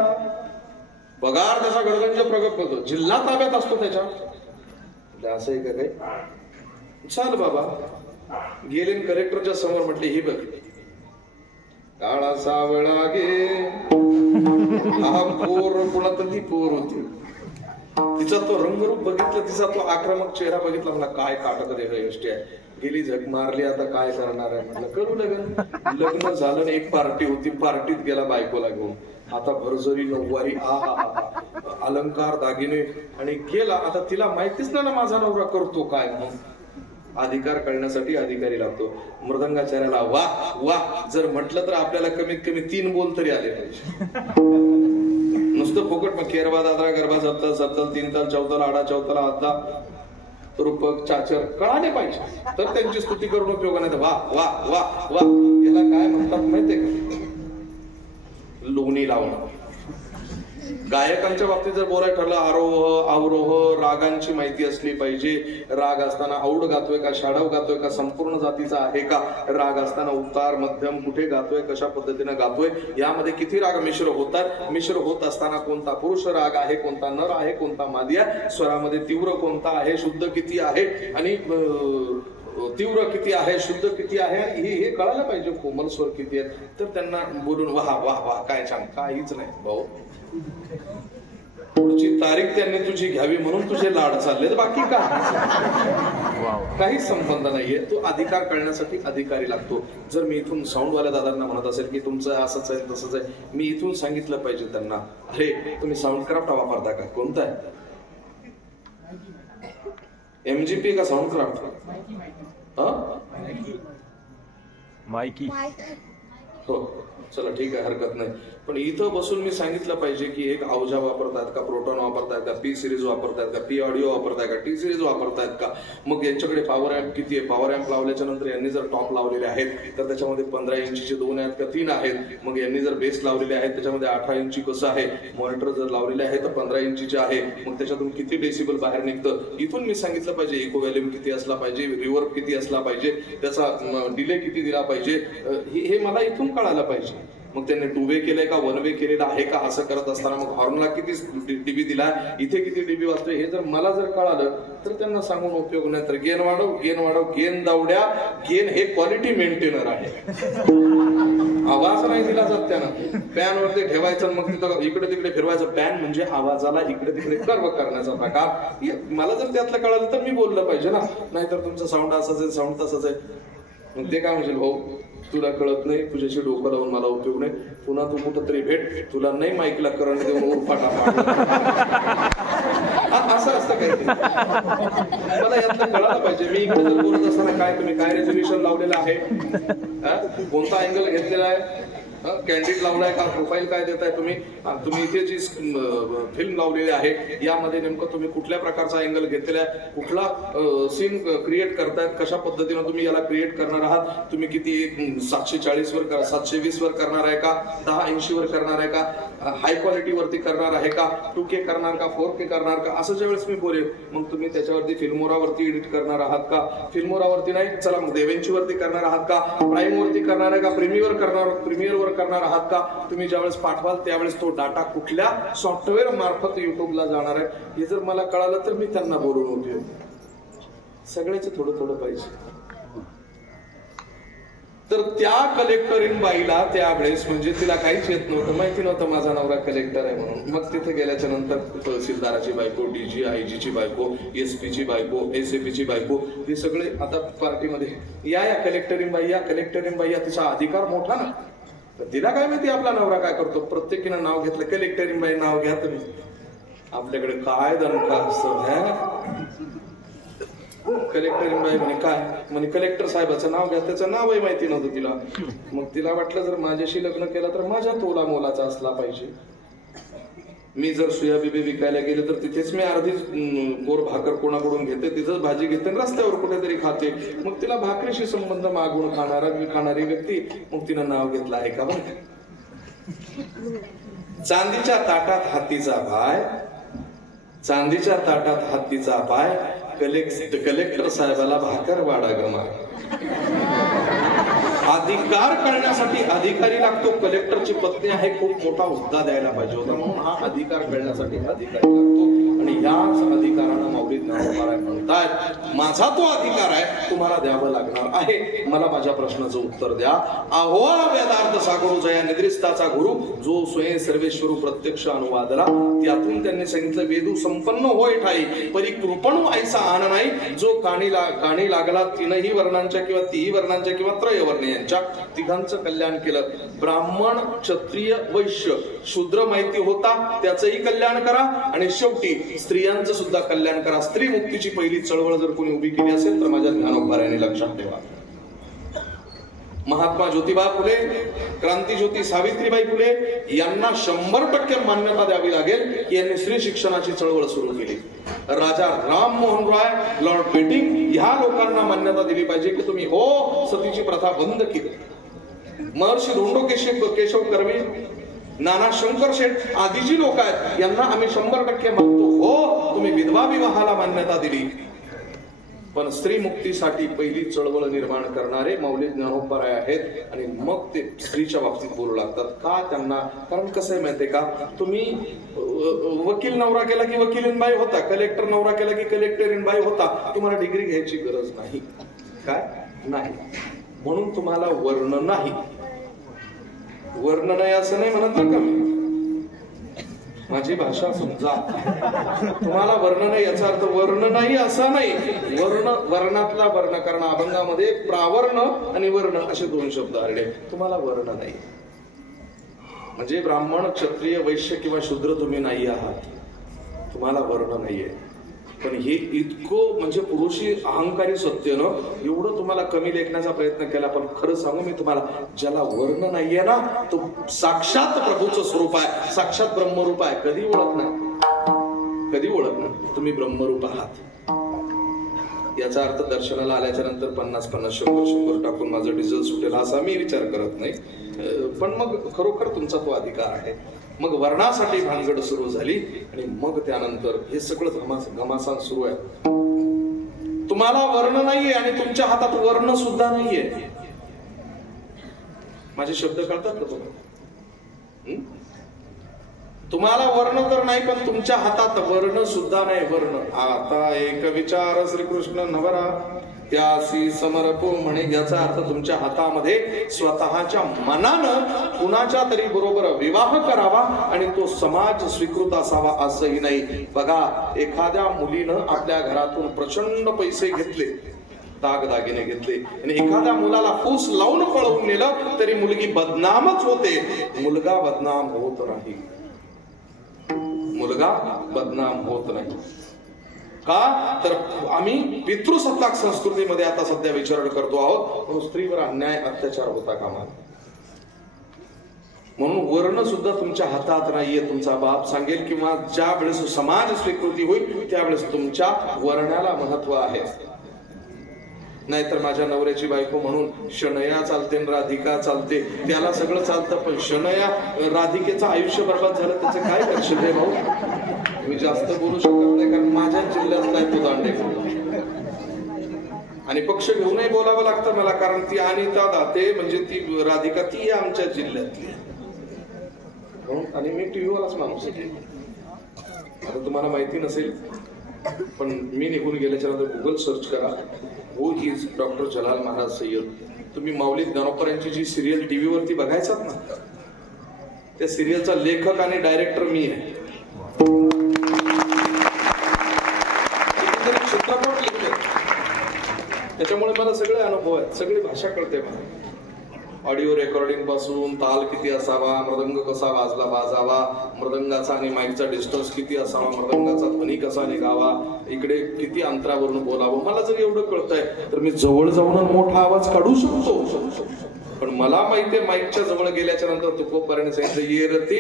पगार त्याचा गडगंज प्रगत करतो, जिल्हा ताब्यात असतो त्याच्या. असं आहे का काही? चाल बाबा. गेले कलेक्टरच्या समोर म्हटले ही बघ, काळा सावळा गे हा पोर कुणातली पोर होती. तिचा तो रंगरूप बघितला, तिचा तो आक्रमक चेहरा बघितला, मला काय काटक यष्टी आहे. गेली झक मारली, आता काय करणार आहे. म्हटलं करू लग्न. लग्न झालं, एक पार्टी होती, पार्टीत गेला बायकोला घेऊन. आता भरजरी नऊवारी अलंकार दागिने आणि गेला. आता तिला माहितीच नाही ना माझा नवरा करतो काय. मग अधिकार कळण्यासाठी अधिकारी लागतो. मृदंगाचार्याला वा वा जर म्हटलं तर आपल्याला कमीत कमी 3 बोल तरी आले पाहिजे. नुसतं फुकट मग केरवा दादरा गरबा सप्ताल सप्ताल 3 ताल 4 ताल आडा 4 ताल आदला रूपक चाचर कळाले पाहिजे, तर त्यांची स्तुती करून उपयोग नाही. वा वा वा वा याला काय म्हणतात माहितीये का? लोणी लावणं. गायकांच्या बाबतीत जर बोलायला ठरलं, आरोह अवरोह रागांची माहिती असली पाहिजे. राग असताना औड गातोय का, शाडव गातोय का, संपूर्ण जातीचा आहे का, राग असताना उतार मध्यम कुठे गातोय, कशा पद्धतीने गातोय, यामध्ये किती राग मिश्र होतात, मिश्र होत असताना कोणता पुरुष राग आहे, कोणता नर आहे, कोणता मादी आहे, स्वरामध्ये तीव्र कोणता आहे, शुद्ध किती आहे आणि तीव्र किती आहे, शुद्ध किती आहे, हे कळायला पाहिजे. कोमल स्वर किती आहेत. तर त्यांना बोलून वाह वाह वाह काय छान, काहीच नाही भाऊ. पुढची तारीख त्यांनी तुझी घ्यावी म्हणून तुझे लाड चाललेत, बाकी का काहीच संबंध नाहीये. तो अधिकार कळण्यासाठी अधिकारी लागतो. जर मी इथून साऊंडवाल्या दादांना म्हणत असेल की तुमचं असंच आहे तसंच आहे, मी इथून सांगितलं पाहिजे त्यांना, अरे तुम्ही साऊंड क्राफ्ट वापरता का, कोणता आहे, MGP का साऊंड क्राफ्ट? मायकी. हो चला ठीक आहे, हरकत नाही. पण इथं बसून मी सांगितलं पाहिजे की एक आवजा वापरतायत का, प्रोटॉन वापरतायत का, P सिरीज वापरतायत का, P ऑडिओ वापरताय का, T सिरीज वापरतायत का. मग यांच्याकडे पॉवर अँप किती आहे, पॉवर अँप लावल्याच्या नंतर यांनी जर टॉप लावलेले आहेत तर त्याच्यामध्ये 15 इंचीचे 2 आहेत का 3 आहेत. मग यांनी जर बेस लावलेले आहेत त्याच्यामध्ये 18 इंची कसं आहे, मॉनिटर जर लावलेले आहे तर 15 इंचीचे आहे. मग त्याच्यातून किती डेसिबल बाहेर निघतं, इथून मी सांगितलं पाहिजे. इको व्हॅल्यूम किती असला पाहिजे, रिव्हर्ब किती असला पाहिजे, त्याचा डिले किती दिला पाहिजे, हे मला इथून कळायला पाहिजे. मग त्यांनी 2 वे केलंय का 1 वे केलेलं आहे का, असं करत असताना मग हॉर्नला किती डीबी दिलाय, इथे किती डीबी वाजतोय, हे जर मला जर कळालं तर त्यांना सांगून उपयोग नाही. तर गेन वाढव गेन वाढव, गेन दावड्या, गेन हे क्वालिटी मेंटेनर आहे. आवाज नाही दिला जात त्यानं. पॅन वरती ठेवायचं मग तिथं इकडे तिकडे फिरवायचं. पॅन म्हणजे आवाजाला इकडे तिकडे कर्व करण्याचा प्रकार. मला जर त्यातलं कळालं तर मी बोललं पाहिजे ना, नाहीतर तुमचं साऊंड असंच आहे, साऊंड तसंच आहे. मग ते काय म्हणशील, हो तुला कळत नाही, तुझ्याशी डोकं लावून मला उपयोग नाही, पुन्हा तू कुठं तरी भेट, तुला नाही माईकला करंट देऊन उरफाटा असं असतं काही. मला यातलं कळायला पाहिजे. मी इकडे जर बोलत असताना काय तुम्ही काय रेझोल्युशन लावलेलं आहे, कोणता अँगल घेतलेला आहे, कॅन्डिड लावलाय का, प्रोफाईल काय देताय तुम्ही, तुम्ही इथे जी फिल्म लावलेली आहे यामध्ये नेमकं तुम्ही कुठल्या प्रकारचा अँगल घेतलेला आहे, कुठला सीन क्रिएट करतायत, कशा पद्धतीने तुम्ही याला क्रिएट करणार आहात, तुम्ही किती 740 वर 720 वर करणार आहे का, 1080 वर करणार आहे का, हाय क्वालिटी वरती करणार आहे का, 2K करणार का, 4K करणार का, असं ज्या वेळेस मी बोलेल मग तुम्ही त्याच्यावरती फिल्मोरावरती एडिट करणार आहात का, फिल्मोरावरती नाही, चला मग देवेंची वरती करणार आहात का, प्राईम वरती करणार आहे का, प्रीमियर वर करणार आहात का. तुम्ही ज्यावेळेस पाठवाल त्यावेळेस तो डाटा कुठल्या सॉफ्टवेअर मार्फत युट्यूबला जाणार आहे हे जर मला कळालं तर मी त्यांना बोलून उपयोग. सगळ्याच थोडं थोडं पाहिजे. तर त्या कलेक्टरीन बाईला त्यावेळेस म्हणजे तिला काहीच येत नव्हतं, माहिती नव्हतं माझा नवरा कलेक्टर आहे म्हणून. मग तिथे गेल्याच्या नंतर तहसीलदाराची बायको, DG IG ची बायको, SP ची बायको, SAP ची बायको, हे सगळे आता पार्टीमध्ये या कलेक्टरीन बाई, या कलेक्टरीन बाई, या तिचा अधिकार मोठा ना. तिला काय माहिती आपला नवरा काय करतो. प्रत्येकीनं नाव घेतलं, कलेक्टरीन बाई नाव घ्या तुम्ही. आपल्याकडे काय दणका असतं, कलेक्टरीन बाई म्हणे काय, म्हणे कलेक्टर साहेबाचं नाव घ्या. त्याचं नावही माहिती नव्हतं तिला. मग तिला वाटलं जर माझ्याशी लग्न केलं तर माझ्या तोला मोलाचा असला पाहिजे. मी जर सुया बिबे विकायला गेले तर तिथेच मी अर्धी कोर भाकर कोणाकडून घेते, तिथंच भाजी घेते, रस्त्यावर कुठेतरी खाते. मग तिला भाकरीशी संबंध मागून खाणारी व्यक्ती, मग तिनं नाव घेतलं आहे का बरं. चांदीच्या ताटात हत्तीचा पाय, चांदीच्या ताटात हत्तीचा पाय, कलेक्टर साहेबाला भाकर वाडा गमा. अधिकार करण्यासाठी अधिकारी लागतो. कलेक्टरची पत्नी आहे, खूप मोठा हुद्दा द्यायला पाहिजे होता, म्हणून हा अधिकार करण्यासाठी अधिकारी लागतो. आणि याच अधिकारानं माऊली ज्ञानोबा म्हणतात माझा तो अधिकार आहे, तुम्हाला द्यावं लागणार आहे. मला माझ्या प्रश्नाचं उत्तर द्या. अहो वेदार्थ सागरो जया निद्रिस्ताचा गुरु जो स्वयं सर्वेश्वरू प्रत्यक्ष अनुवादला, त्यातून त्यांनी सांगितलं वेदू संपन्न होय ठाई परी कृपणू ऐसा आन नाही. जो काणी लागला तीनही वर्णांच्या किंवा तिही वर्णांच्या किंवा त्रयवर्णीय तिघांचं कल्याण केलं. ब्राह्मण क्षत्रिय वैश्य शूद्र माहिती होता त्याचंही कल्याण करा आणि शेवटी स्त्रियांचं सुद्धा कल्याण करा. स्त्री मुक्तीची पहिली चळवळ जर कोणी उभी केली असेल तर माझ्या ज्ञानोबारायांनी लक्षात ठेवा. महात्मा ज्योतिबा फुले, क्रांतीज्योती सावित्रीबाई फुले यांना 100% मान्यता द्यावी लागेल की यांनी स्त्री शिक्षणाची चळवळ सुरू केली. राजा राम मोहन राय, लॉर्ड बेटिंग ह्या लोकांना मान्यता दिली पाहिजे की तुम्ही हो सतीची प्रथा बंद केली. महर्षी धोंडो केशव कर्वे, नाना शंकर शेठ आदी जी लोक आहेत यांना आम्ही 100% मानतो, हो तुम्ही विधवा विवाहाला मान्यता दिली. पण स्त्री मुक्तीसाठी पहिली चळवळ निर्माण करणारे माऊली ज्ञानोबराय आहेत. आणि मग ते स्त्रीच्या बाबतीत बोलू लागतात. का त्यांना? कारण कसं आहे माहितीये का, तुम्ही वकील नवरा केला की वकिलीन बाई होता, कलेक्टर नवरा केला की कलेक्टरीन बाई होता. तुम्हाला डिग्री घ्यायची गरज नाही. काय नाही म्हणून तुम्हाला वर्ण नाही. वर्ण नाही असं नाही म्हणत ना कमी, माझी भाषा समजा. तुम्हाला वर्ण नाही याचा अर्थ वर्ण नाही असं नाही. वर्णातला वर्ण, कारण अभंगामध्ये प्रावर्ण आणि वर्ण असे 2 शब्द आले. तुम्हाला वर्ण नाही म्हणजे ब्राह्मण क्षत्रिय वैश्य किंवा शूद्र तुम्ही नाही आहात, तुम्हाला वर्ण नाहीये. पण हे इतकं म्हणजे पुरुषी अहंकारी सत्य न एवढं तुम्हाला कमी लेखण्याचा प्रयत्न केला. पण खरं सांगू मी तुम्हाला, ज्याला वर्ण नाहीये ना तो साक्षात प्रभूचं स्वरूप आहे, साक्षात ब्रह्मरूप आहे. कधी ओळखणार? कधी ओळखणार? तुम्ही ब्रह्मरूप आहात. याचा अर्थ दर्शनाला आल्याच्या नंतर 50-50 100 टाकून माझं डिझेल सुटेल असा मी विचार करत नाही. पण मग खरोखर तुमचा तो अधिकार आहे. मग वर्णासाठी भानगड सुरू झाली आणि मग त्यानंतर हे सगळं घमासान सुरू आहे. तुम्हाला वर्ण नाहीये आणि तुमच्या हातात वर्ण सुद्धा नाहीये. माझे शब्द कळतात का तुम्हाला? तुम्हाला वर्ण तर नाही पण तुमच्या हातात वर्ण सुद्धा नाही. वर्ण आता एक विचार श्रीकृष्ण नवरा त्यासी समर्पो म्हणे. याचा अर्थ तुमच्या हातामध्ये स्वतःच्या मनानं कुणाच्या तरी बरोबर विवाह करावा आणि तो समाज स्वीकृत असावा असंही नाही. बघा, एखाद्या मुलीनं आपल्या घरातून प्रचंड पैसे घेतले, दागदागिने घेतले आणि एखाद्या मुलाला फूस लावून पळवून नेलं तरी मुलगी बदनामच होते, मुलगा बदनाम होत नाही. मुलगा बदनाम होत नाही. का तर आम्ही पितृसत्ताक संस्कृतीमध्ये आता सध्या विचार करतो आहोत. स्त्रीवर अन्याय अत्याचार होता कामा. म्हणून वर्ण सुद्धा तुमच्या हातात नाहीये. तुमचा बाप सांगेल किंवा ज्या वेळेस समाज स्वीकृती होईल त्यावेळेस तुमच्या वर्णाला महत्व आहे. नाहीतर माझ्या नवऱ्याची बायको म्हणून शनया चालते, राधिका चालते, त्याला सगळं चालतं. पण शनया राधिकेचं आयुष्य बर्बाद झालं त्याचं काय करशील रे भाऊ? मी जास्त बोलू शकत नाही कारण माझ्या जिल्ह्यात काय तो दांडे आणि पक्ष घेऊनही बोलावं लागतं मला. कारण ती अनिता दाते म्हणजे ती राधिका ती आमच्या जिल्ह्यातली म्हणून. आणि मी टीव्हीवरच माणूस आहे. आता तुम्हाला माहिती नसेल पण मी निघून गेल्याच्या नंतर गुगल सर्च करा, who is doctor Jalal Maharaj Sayyad. तुम्ही माऊली ज्ञानोबा यांची जी सिरियल टीव्ही वरती बघायचात ना, त्या सिरियलचा लेखक आणि डायरेक्टर मी आहे. चित्रपट लिखले त्याच्यामुळे मला सगळे अनुभव आहेत, सगळी भाषा कळते मला. ऑडिओ रेकॉर्डिंग पासून ताल किती असावा, मृदंग कसा वाजला बाजावा, मृदंगाचा आणि माईकचा डिस्टन्स किती असावा, मृदंगाचा ध्वनी कसा निघावा, इकडे किती अंतरावरून बोलावं, मला जर एवढं कळतंय तर मी जवळ जाऊन मोठा आवाज काढू शकतो. पण मला माहितीये माईकच्या जवळ गेल्याच्या नंतर तुकोबाराने सांगितलं ये रती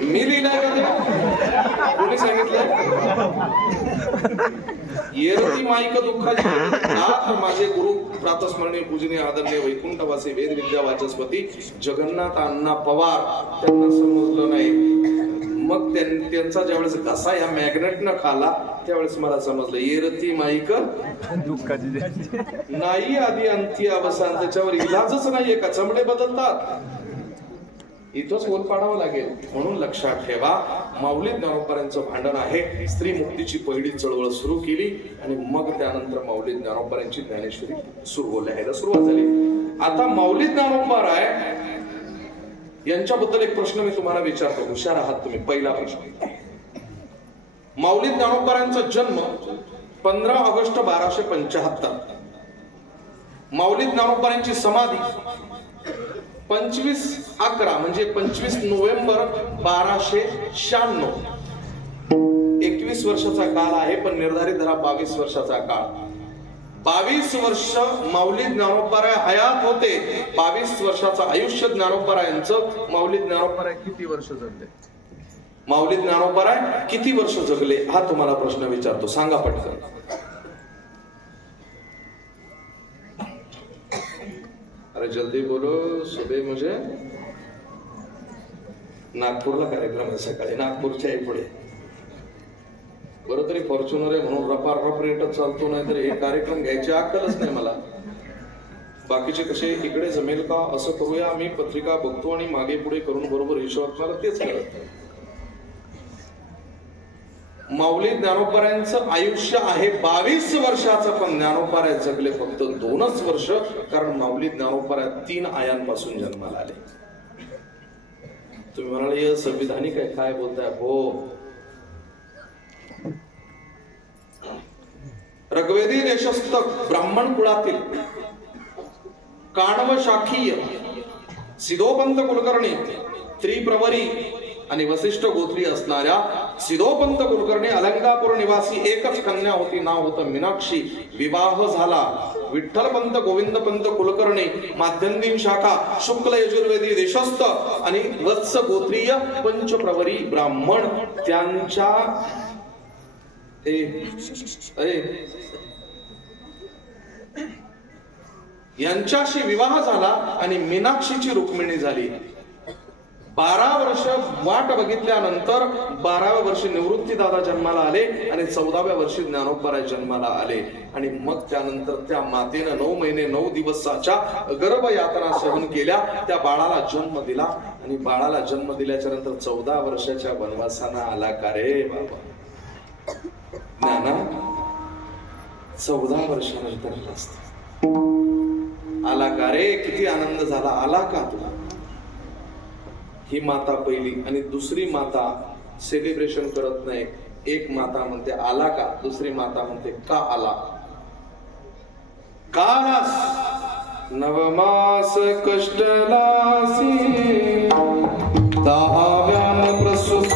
मी लिहिलाय का? कोणी सांगितलंय? येरती माईक दुःखाची माझे गुरु प्रातस्मरणीय पूजनीय आदरणीय वैकुंठवासी वेद विद्या वाचस्पती जगन्नाथ अण्णा पवार त्यांना समजलं नाही. मग त्यांचा ज्यावेळेस घसा या मॅग्नेटनं खाला त्यावेळेस मला समजलं येरती माईक दुःखाची नाही आधी अंती अवसान, त्याच्यावर इलाजच नाहीये का चमडे बदलतात. इथंच बोल पाडावं लागेल. म्हणून लक्षात ठेवा, माऊली ज्ञानोबांचं भांडण आहे. स्त्री मुक्तीची पहिली चळवळ सुरू केली आणि मग त्यानंतर माऊली ज्ञानोबांची ज्ञानेश्वरी सुरू लिहायला सुरुवात झाली. आता माऊली ज्ञानोबा राय यांच्याबद्दल एक प्रश्न मी तुम्हाला विचारतो, हुशार आहात तुम्ही. पहिला प्रश्न, माऊली ज्ञानोबांचा जन्म 15 ऑगस्ट 1275. माऊली ज्ञानोबांची समाधी 25/11 म्हणजे 25 नोव्हेंबर 1296. 21 वर्षाचा काळ आहे, पण निर्धारित धरा 22 वर्षाचा काळ. 22 वर्ष माऊली ज्ञानोबा हयात होते. 22 वर्षाचं आयुष्य ज्ञानोबा यांचं. माऊली ज्ञानोबा किती वर्ष जगले? माऊली ज्ञानोबा किती वर्ष जगले हा तुम्हाला प्रश्न विचारतो, सांगा पटकन. अरे जल्दी बोलो, सुबह मुझे नागपूरला कार्यक्रम आहे सकाळी, नागपूरच्या आई पुढे. बरं तरी फॉर्च्युनर आहे म्हणून रपारप रेटच चालतो, नाही तर हे कार्यक्रम घ्यायची अक्कलच नाही मला. बाकीचे कसे इकडे जमेल का असं करूया, मी पत्रिका बघतो आणि मागे पुढे करून बरोबर हिशोब मला तेच करत. माऊली ज्ञानोबांचं आयुष्य आहे 22 वर्षाचं, पण ज्ञानोबा जगले फक्त 2च वर्ष. कारण माऊली ज्ञानोबा 3 आयांपासून जन्माला आले. तुम्ही म्हणाले संविधानिक आहे, काय बोलताय? हो, ऋग्वेदी देशस्थ ब्राह्मण कुळातील काणव शाखीय सिद्धोपंत कुलकर्णी, त्रिप्रवरी आणि वसिष्ठ गोत्री असणाऱ्या सिद्धोपंत कुलकर्णी अलंकापूर निवासी एकच कन्या होती, नाव होतं मीनाक्षी. विवाह झाला. विठ्ठलपंत गोविंदपंत कुलकर्णी माध्यंदिन शाखा शुक्ल यजुर्वेदी देशस्थ आणि वत्स गोत्रीय पंचप्रवरी ब्राह्मण. त्यांच्या यांच्याशी विवाह झाला आणि मीनाक्षीची रुक्मिणी झाली. 12 वर्ष वाट बघितल्यानंतर 12व्या वर्षी निवृत्ती दादा जन्माला आले आणि 14व्या वर्षी ज्ञानोबा जन्माला आले. आणि मग त्यानंतर त्या मातेनं 9 महिने 9 दिवसाच्या गर्भयातना सहन केल्या. त्या बाळाला जन्म दिला आणि बाळाला जन्म दिल्याच्या नंतर 14 वर्षाच्या वनवासाना आला का रे बाबा ज्ञाना? 14 वर्षानंतर आला का रे? किती आनंद झाला. आला का तुला? ही माता पहिली. आणि दुसरी माता सेलिब्रेशन करत नाही. एक माता म्हणते आला का, दुसरी माता म्हणते का आला. कालास नवमास कष्टलासी 10व्यान प्रसूत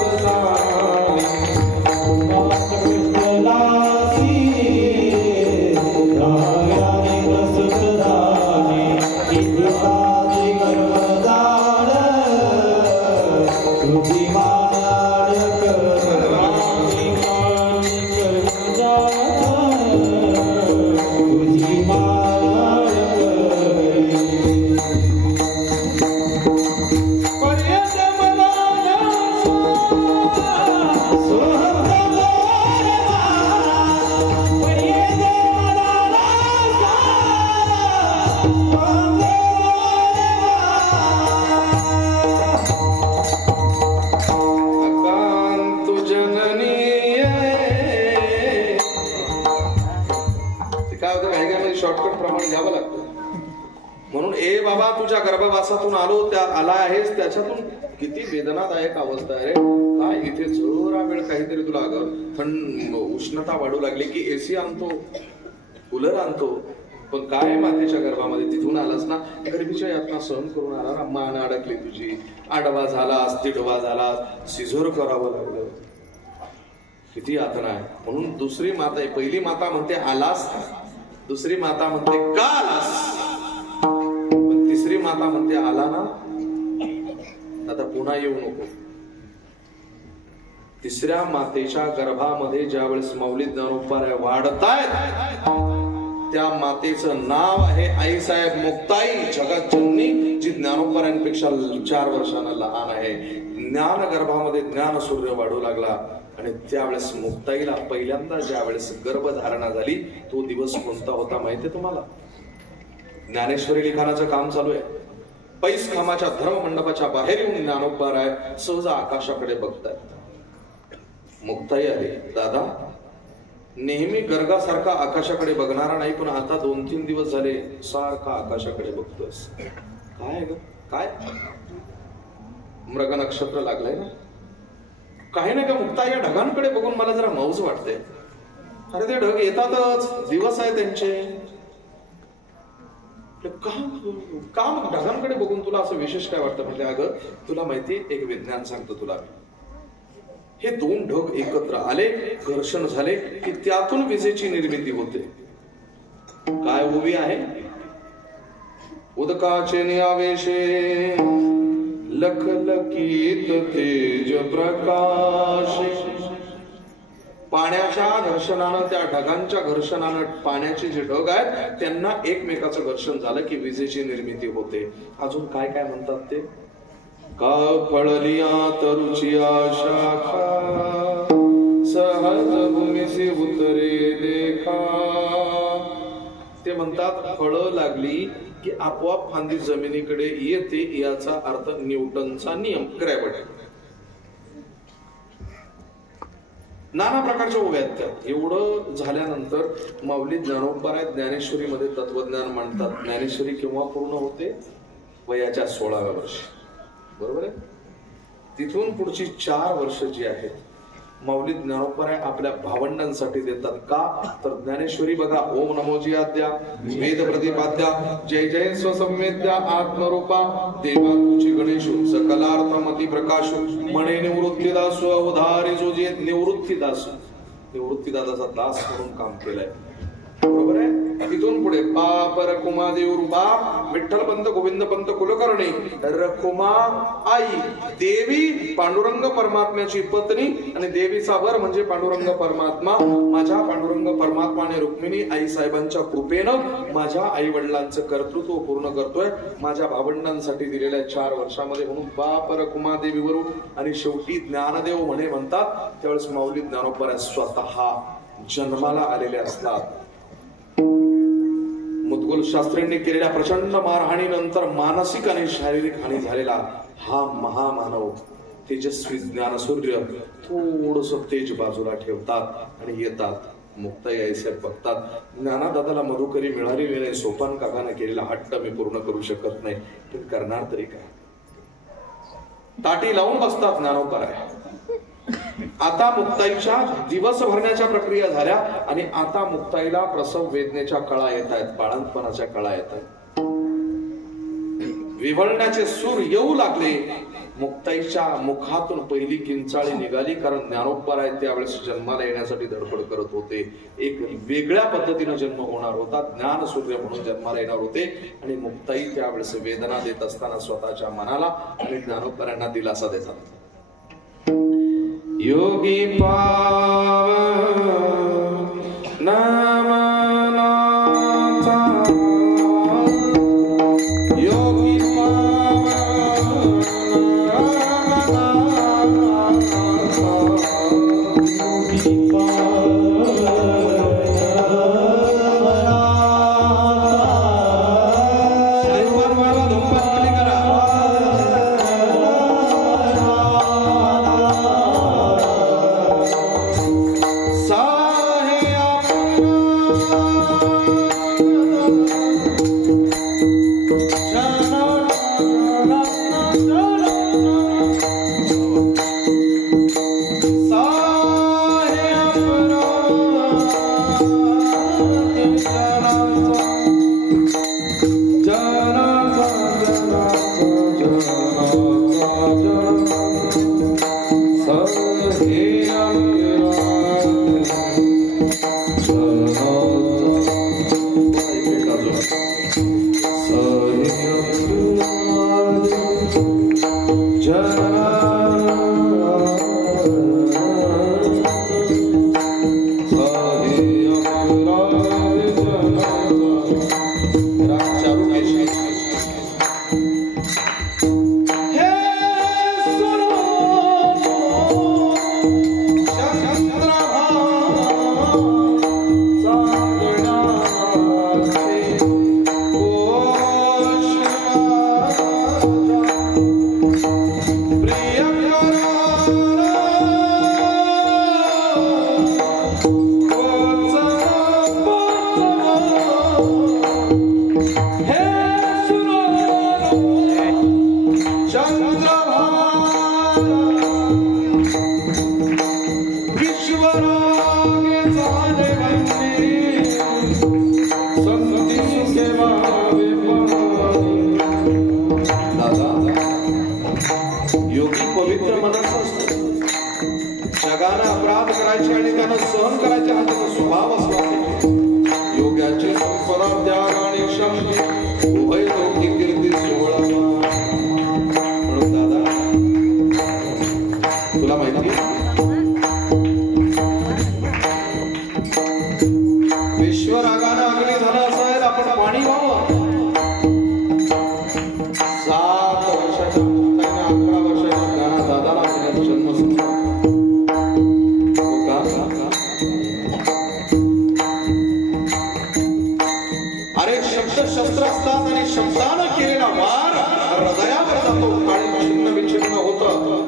तुझ्या गर्भवासातून आलो, त्या आला आहेस, त्याच्यातून किती वेदनादायक अवस्था आहे. काय इथे जरा वेळ काहीतरी तुला थंड उष्णता वाढू लागली की एसी आणतो, कूलर आणतो. पण काय मातेच्या गर्भामध्ये तिथून आलास ना, गर्भीच्या यातना सहन करून आला ना, मान अडकली तुझी, आडवा झालास, तिडवा झाला, सिझर करावं लागलं. किती यातना आहे. म्हणून दुसरी माता, पहिली माता म्हणते आलास, दुसरी माता म्हणते का आलास, तिसरी माता म्हणते आला ना, आता पुन्हा येऊ नको. तिसऱ्या मातेच्या गर्भामध्ये ज्यावेळेस माऊली ज्ञानोबा वाढतायत, त्या मातेचं नाव आहे आईसाहेब मुक्ताई जगतजननी, जी ज्ञानोबांपेक्षा 4 वर्षांना लहान आहे. ज्ञान गर्भामध्ये ज्ञान सूर्य वाढू लागला आणि त्यावेळेस मुक्ताईला पहिल्यांदा ज्या वेळेस गर्भधारणा झाली तो दिवस कोणता होता माहितीये तुम्हाला? ज्ञानेश्वरी लिखाणाचं काम चालू आहे. पैस खामाच्या धर्म मंडपाच्या बाहेर येऊन ज्ञानोबाराय सहज आकाशाकडे बघतात. मुक्ताई आली, दादा नेहमी गर्गासारखा आकाशाकडे बघणारा नाही, पण आता 2-3 दिवस झाले सारखा आकाशाकडे बघतोयस. काय ग काय? मृग नक्षत्र लागलंय ना? काही नाही का मुक्ताई, या ढगांकडे बघून मला जरा मौज वाटते. अरे ते ढग येतातच, दिवस आहे त्यांचे. काम ढगांकडे बघून तुला असं विशेष काय वाटतं? म्हणजे अगं तुला माहिती, एक विज्ञान सांगतो तुला. हे 2 ढग एकत्र आले, घर्षण झाले की त्यातून विजेची निर्मिती होते. काय उभी आहे? उदकाचे नियावेशे लखलखीत तेज प्रकाश. पाण्याच्या घर्षणानं, त्या ढगांच्या घर्षणानं पाण्याचे जे ढग आहेत त्यांना एकमेकाचं घर्षण झालं की विजेची निर्मिती होते. अजून काय काय म्हणतात ते? का फळलिया तरुचिया शाखा सहज भूमीसी उतरे देखा. ते म्हणतात फळं लागली की आपोआप फांदी जमिनीकडे येते, याचा अर्थ न्यूटनचा नियम, ग्रॅव्हिटी. नाना प्रकारच्या उभ्या आहेत. एवढं झाल्यानंतर माऊली ज्ञानोबाराय ज्ञानेश्वरीमध्ये तत्वज्ञान मांडतात. ज्ञानेश्वरी केव्हा पूर्ण होते? वयाच्या 16व्या वर्षी, बरोबर आहे. तिथून पुढची 4 वर्ष जी आहेत माऊली ज्ञानोबाराय आपल्या भावंडांसाठी देतात. का तर ज्ञानेश्वरी बघा, ओम नमोजी आद्या वेद प्रतिपाद्या जय जय स्वसंवेद्या आत्मरूपा देवा तुझी गणेशु सकलार्थमती प्रकाशु म्हणे निवृत्तीदास उधारी जो जे निवृत्तीदास, निवृत्तीदादाचा दास म्हणून काम केलंय, बरोबर आहे. तिथून पुढे पापर कुमादेव रूपा विठ्ठलपंत गोविंदपंत कुलकर्णी रखुमा आई देवी पांडुरंग परमात्म्याची पत्नी आणि देवीचा वर म्हणजे पांडुरंग परमात्मा. माझ्या पांडुरंग परमात्मा आणि रुक्मिणी आई साहेबांच्या कृपेनं माझ्या आई वडिलांचं कर्तृत्व पूर्ण करतोय माझ्या भावंडांसाठी दिलेल्या 4 वर्षामध्ये. म्हणून पापर कुमादेवीवरून आणि शेवटी ज्ञानदेव म्हणे म्हणतात. त्यावेळेस माऊली ज्ञानोबाराय स्वतः जन्माला आलेले असतात. मुद्गल शास्त्रींनी केलेल्या प्रचंड मारहाणीनंतर मानसिक आणि शारीरिक हानी झालेला हा महामानव तेजस्वी ज्ञानसूर्य थोडस तेज बाजूला ठेवतात आणि येतात. मुक्ताई आईसाहेब बघतात, ज्ञानादादाला मधुकरी मिळाली नाही, सोपान काकाने केलेला हट्ट मी पूर्ण करू शकत नाही, पण करणार तरी काय. ताटी लावून बसतात ज्ञानोबाराय. आता मुक्ताईच्या दिवस भरण्याच्या प्रक्रिया झाल्या आणि आता मुक्ताईला प्रसव वेदनेच्या कळा येत आहेत, बाळंतपणाच्या कळा येत आहेत, विवळण्याचे सूर येऊ लागले. मुक्ताईच्या मुखातून पहिली किंचाळी निघाली, कारण ज्ञानोबाराय त्यावेळेस जन्माला येण्यासाठी धडपड करत होते. एक वेगळ्या पद्धतीने जन्म होणार होता, ज्ञान सूर्य म्हणून जन्माला येणार होते. आणि मुक्ताई त्यावेळेस वेदना देत असताना स्वतःच्या मनाला आणि ज्ञानोबारायांना दिलासा देतात. योगी पाव नामनाचा योगी सहन करायचे हा त्याचा स्वभाव असला योग्याची संपदा त्याग आणि शक्ती उभय लोकी कीर्ती सोहळा. म्हणून दादा तुला माहिती विश्वरागानं अग्नी झालं असेल आपण पाणी व्हावं. 7 वर्षाच्या मुक्ताने 11 वर्षाच्या गाणा दादाला जन्म सुद्धा अरे शब्द शस्त्र असतात आणि शब्दानं केलेला वार हृदयावर जातो आणि छिन्न विछिन्न होतं.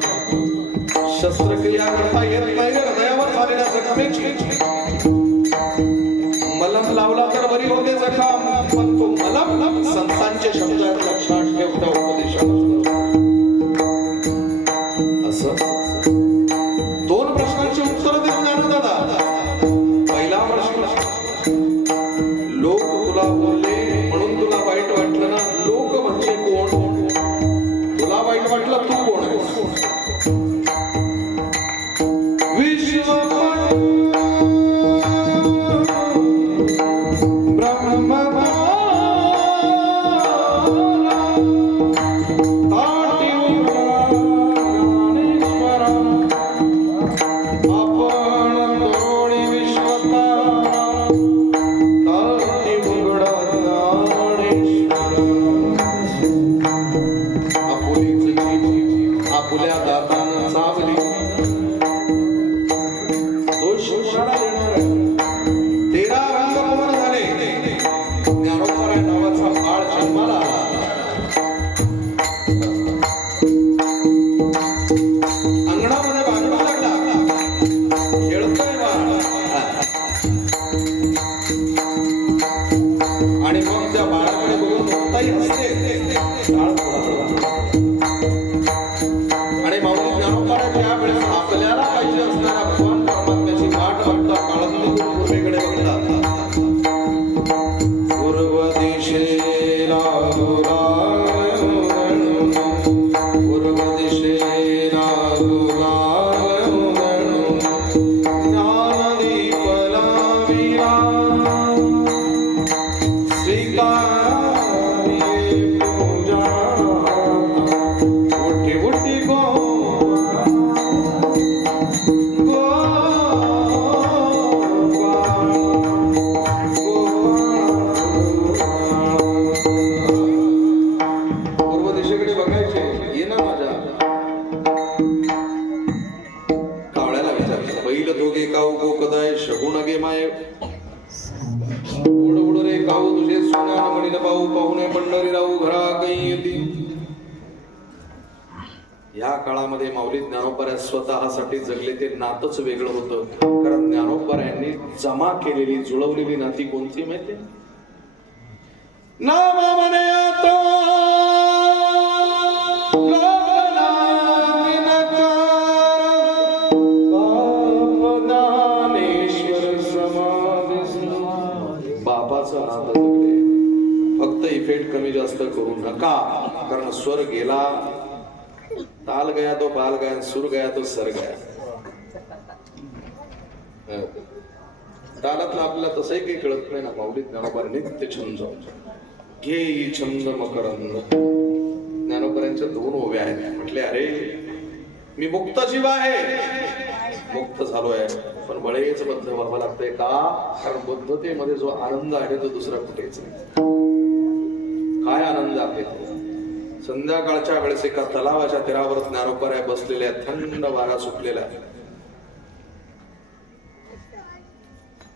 शस्त्रक्रिया करता येत नाही हृदयावर झालेल्या जखमेची. मलम लावला तर बरी होते जखम पण तो मलम संतांचे शब्द लक्षात ठेवता उपदेशात असं 2 प्रश्नांची उत्तर देऊन जाणं दादा. पहिला प्रश्न लोक तुला बोलले म्हणून तुला वाईट वाटलं ना. लोक म्हणजे कोण? तुला वाईट वाटलं तू कोण आहेस? विश्व या काळामध्ये माऊली ज्ञानोबा स्वतःसाठी जगले ते नातच वेगळं होतं. कारण ज्ञानोबा यांनी जमा केलेली जुळवलेली नाती कोणती माहिती? बापाचं नातं जगले. फक्त इफेक्ट कमी जास्त करू नका. कारण स्वर गेला ताल गया तो बाल गया, सुर गया तो सर गया. तालातलं आपल्याला तसंही काही कळत नाही ना. माऊली ज्ञानोबा नित्य छंद घेई छंद मकरंद. ज्ञानोबरांच्या 2 ओव्या आहेत. म्हटले अरे मी मुक्त जीव आहे, मुक्त झालोय पण बळेच बद्ध व्हावं लागतंय का? कारण बुद्धतेमध्ये जो आनंद आहे तो दुसरा कुठेच नाही. काय आनंद आहे? संध्याकाळच्या वेळेस एका तलावाच्या तीरावर ज्ञानोबा बसलेल्या, थंड वारा सुटलेला आहे.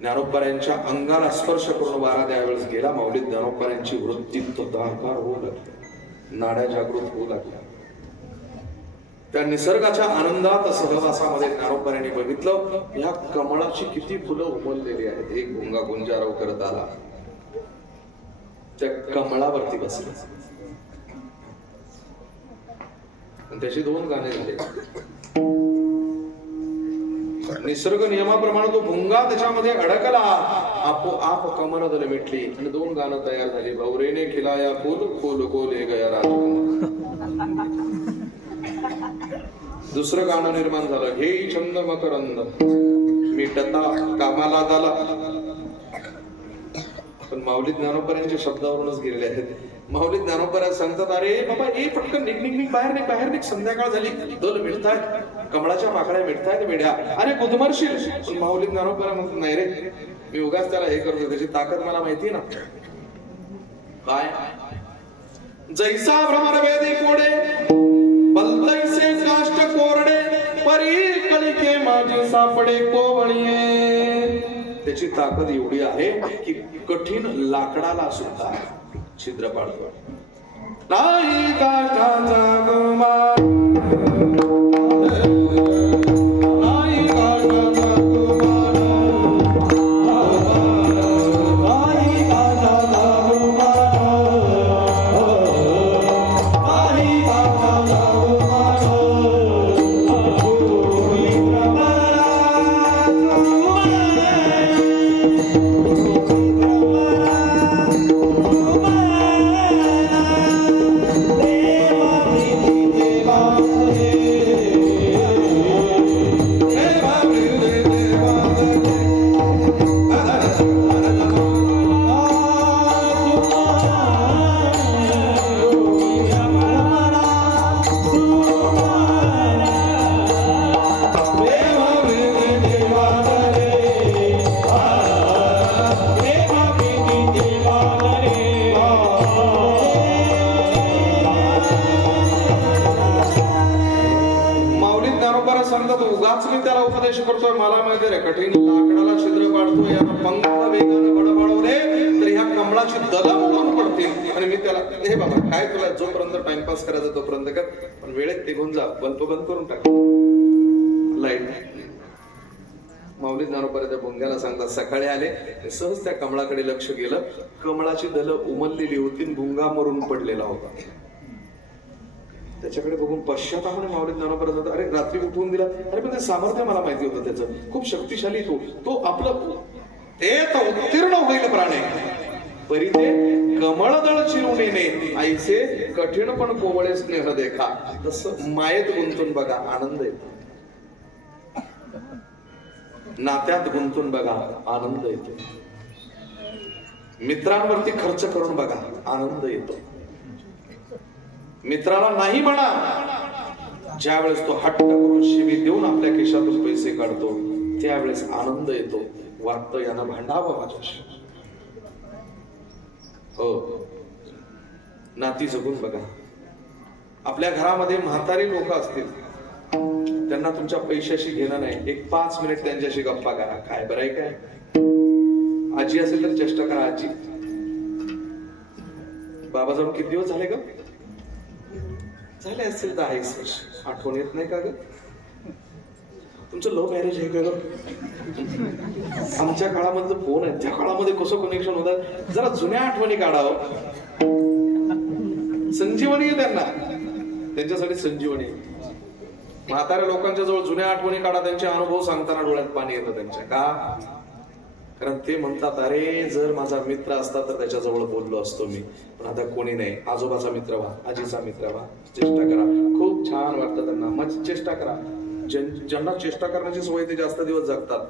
ज्ञानोबा अंगाला स्पर्श करून वारा त्यावेळेस गेला. माऊली ज्ञानोबा वृत्ती तदाकार होऊ लागली, नाड्या जागृत होऊ लागल्या. त्या निसर्गाच्या आनंदात सहवासामध्ये ज्ञानोबा बघितलं या कमळाची किती फुलं उमललेली आहेत. एक भुंगा गुंजारव करत आला, त्या कमळावरती बसला. त्याची 2 गाणे झाले. निसर्ग नियमाप्रमाणे तो भुंगा त्याच्यामध्ये अडकला, आपोआप कमरदल मिटली आणि 2 गाणं तयार झाली. भवरेने खिलाया फूल, फूल को ले गया राजकुमार. दुसरं गाणं निर्माण झालं, हे छंद मकरंद. मिटता कामाला झाला. पण माऊली ज्ञानोबरांच्या शब्दावरूनच गेलेले आहेत. माऊली ज्ञानोबरा सांगतात, अरे बाबा ए पटकन निघ निघ निघ बाहेर निघ, संध्याकाळ झाली, दल मिळताय, कमळाच्या पाकळ्या मिळतायत वेड्या, अरे गुदमरशील. पण माऊली ज्ञानोबरा म्हणतात, नाही रे, मी उगाच त्याला हे करतो, त्याची ताकद मला माहिती ना. काय जैसा भ्रमर वेदे कोडे बलदैसे काष्ट कोरडे परी कलिके माझे सापडे कोवळीये. त्याची ताकद एवढी आहे की कठीण लाकडाला सुद्धा छिद्र पाडतो. नाही काठाचा गुमान, नाही काठाचा गुमान, नाही काठाचा गुमान, नाही काठाचा करतोय. मला माहिती रे, कठीण लाकडाला छिद्र पाडतोय, यानं पंख वेगाने बडबडवले तर ह्या कमळाची दलं मोडून पडतील. आणि मी त्याला, हे बाबा काय तुला जोपर्यंत टाइमपास करायचा तोपर्यंत कर, पण वेळेत निघून जा, बल्ब बंद करून टाक, लाईट. माऊली ज्ञानोबा त्या भुंग्याला सांगतात, सकाळी आले, सहज त्या कमळाकडे लक्ष गेलं, कमळाची दलं उमललेली होती, भुंगा मरून पडलेला होता. त्याच्याकडे बघून पश्चातापाने माऊली ज्ञानोबा जातात, अरे रात्री उठवून दिला, अरे पण ते सामर्थ्य मला माहिती होतं त्याचं, खूप शक्तिशाली तो आपलं ते तर उत्तीर्ण होईल प्राणे, परी ते कमळदळ चिरून येणे, आईचे कठीण पण कोवळे स्नेह देखा. तसं मायेत गुंतून बघा, आनंद येतो. नात्यात गुंतून बघा, आनंद येतो. मित्रांवरती खर्च करून बघा, आनंद येतो. मित्राला नाही म्हणा, ज्या वेळेस तो हट्ट करून शिवी देऊन आपल्या खिशातून पैसे काढतो, त्यावेळेस आनंद येतो. वाटतं यानं भांडावं माझ्याशी. हो, नाती जगून बघा. आपल्या घरामध्ये म्हातारी लोक असतील, त्यांना तुमच्या पैशाशी घेणं नाही, एक 5 मिनिट त्यांच्याशी गप्पा करा, काय बरं आहे काय. आजी असेल तर चेष्टा करा, आजी बाबा जाऊन किती दिवस झाले ग, झाले असतील 10 वर्ष, आठवण येत नाही का ग, तुमचं लव्ह मॅरेज आहे का ग. आमच्या काळामध्ये फोन आहे, त्या काळामध्ये कसं कनेक्शन होतात, जरा जुन्या आठवणी काढावं. संजीवनी आहे त्यांना, त्यांच्यासाठी संजीवनी. म्हाताऱ्या लोकांच्या जवळ जुन्या आठवणी काढा, त्यांचे अनुभव सांगताना डोळ्यात पाणी येतं त्यांच्या. का? कारण ते म्हणतात, अरे जर माझा मित्र असता तर त्याच्याजवळ बोललो असतो मी, पण आता कोणी नाही. आजोबाचा मित्र व्हा, आजीचा मित्र व्हा, चेष्टा करा, खूप छान वाटतं त्यांना, मग चेष्टा करा. ज्यांना चेष्टा करण्याची सवय ते जास्त दिवस जगतात.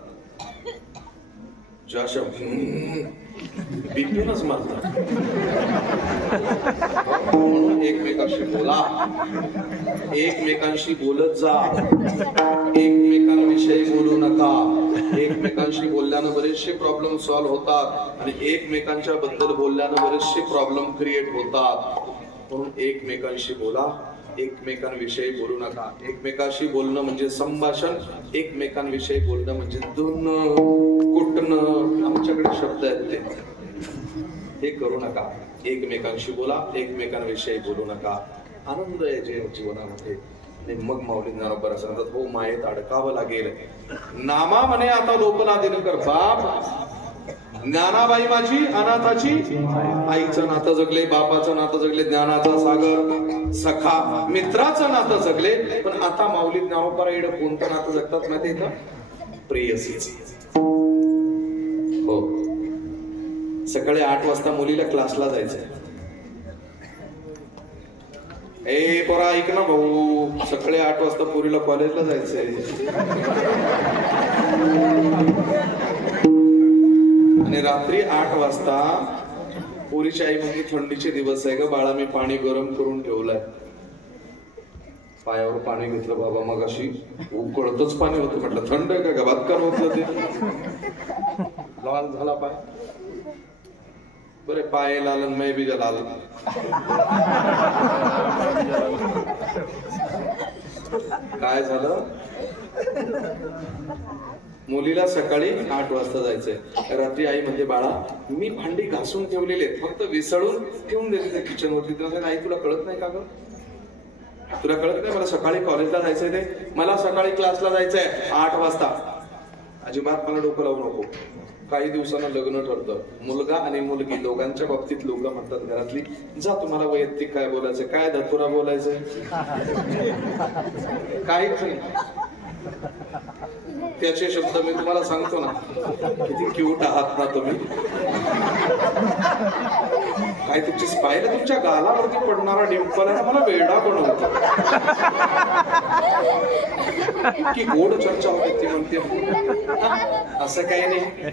ज्या बीपीनच मारतात. म्हणून एकमेकांशी बोला, एकमेकांशी बोलत जा, एकमेकांविषयी बोलू नका. एकमेकांशी बोलल्यानं बरेचसे प्रॉब्लेम सॉल्व्ह होतात आणि एकमेकांच्या बद्दल बोलल्यानं बरेचसे प्रॉब्लेम क्रिएट होतात. म्हणून एकमेकांशी बोला, एकमेकांविषयी बोलू नका. एकमेकांशी बोलणं म्हणजे संभाषण, एकमेकांविषयी बोलणं म्हणजे धुणं कुटणं, आमच्याकडे शब्द आहेत ते. हे करू नका. एकमेकांशी बोला, एकमेकांविषयी बोलू नका. आनंद आहे जीवनामध्ये. आणि मग माऊली ज्ञानोबा सांगतात, हो मायेत अडकावं लागेल. नामा म्हणे आता लोकला दिनकर बाप. ज्ञानाबाई माझी अनाथाची, आईचं नातं जगले, बापाचं नातं जगले, ज्ञानाचा सागर सखा मित्राचं नातं जगले. पण आता माऊली ज्ञानोबा इकडे कोणतं नातं जगतात माहिती का? प्रेयसीच. हो, सकाळी 8 वाजता मुलीला क्लासला जायचंय. ए पोरा ऐक ना भाऊ, सकाळी 8 वाजता पोरीला कॉलेजला जायचंय. आणि रात्री 8 वाजता पोरीची आई म्हणजे थंडीचे दिवस आहे ग बाळा, मी पाणी गरम करून ठेवलंय. पायावर पाणी घेतलं बाबा, मग अशी उकळतच पाणी होतं. म्हटलं थंड आहे का गबात कर होतं ते. लाल झाला पाय. बरे पाय लाल मै बी लाल. काय झालं, मुलीला सकाळी 8 वाजता जायचंय. रात्री आई म्हणजे बाळा मी भांडी घासून ठेवलेले फक्त विसळून ठेवून दिले किचन वरती. आई तुला कळत नाही का ग, तुला कळत नाही मला सकाळी कॉलेजला जायचंय ते, मला सकाळी क्लासला जायचंय 8 वाजता. अजिबात मला डोकं लावू नको. काही दिवसांना लग्न ठरतं. मुलगा आणि मुलगी दोघांच्या बाबतीत लोक म्हणतात घरातली, जा तुम्हाला वैयक्तिक काय बोलायचं, काय धतुरा बोलायचंय, काहीच नाही. त्याचे शब्द मी तुम्हाला सांगतो ना, किती क्यूट आहात ना तुम्ही. काय तुमची स्पाईल तुमच्या गालावरती पडणारा डिंपल आहे ना, मला वेडा बनवतो. की गोड चर्चा होते ती म्हणते. असं काही नाही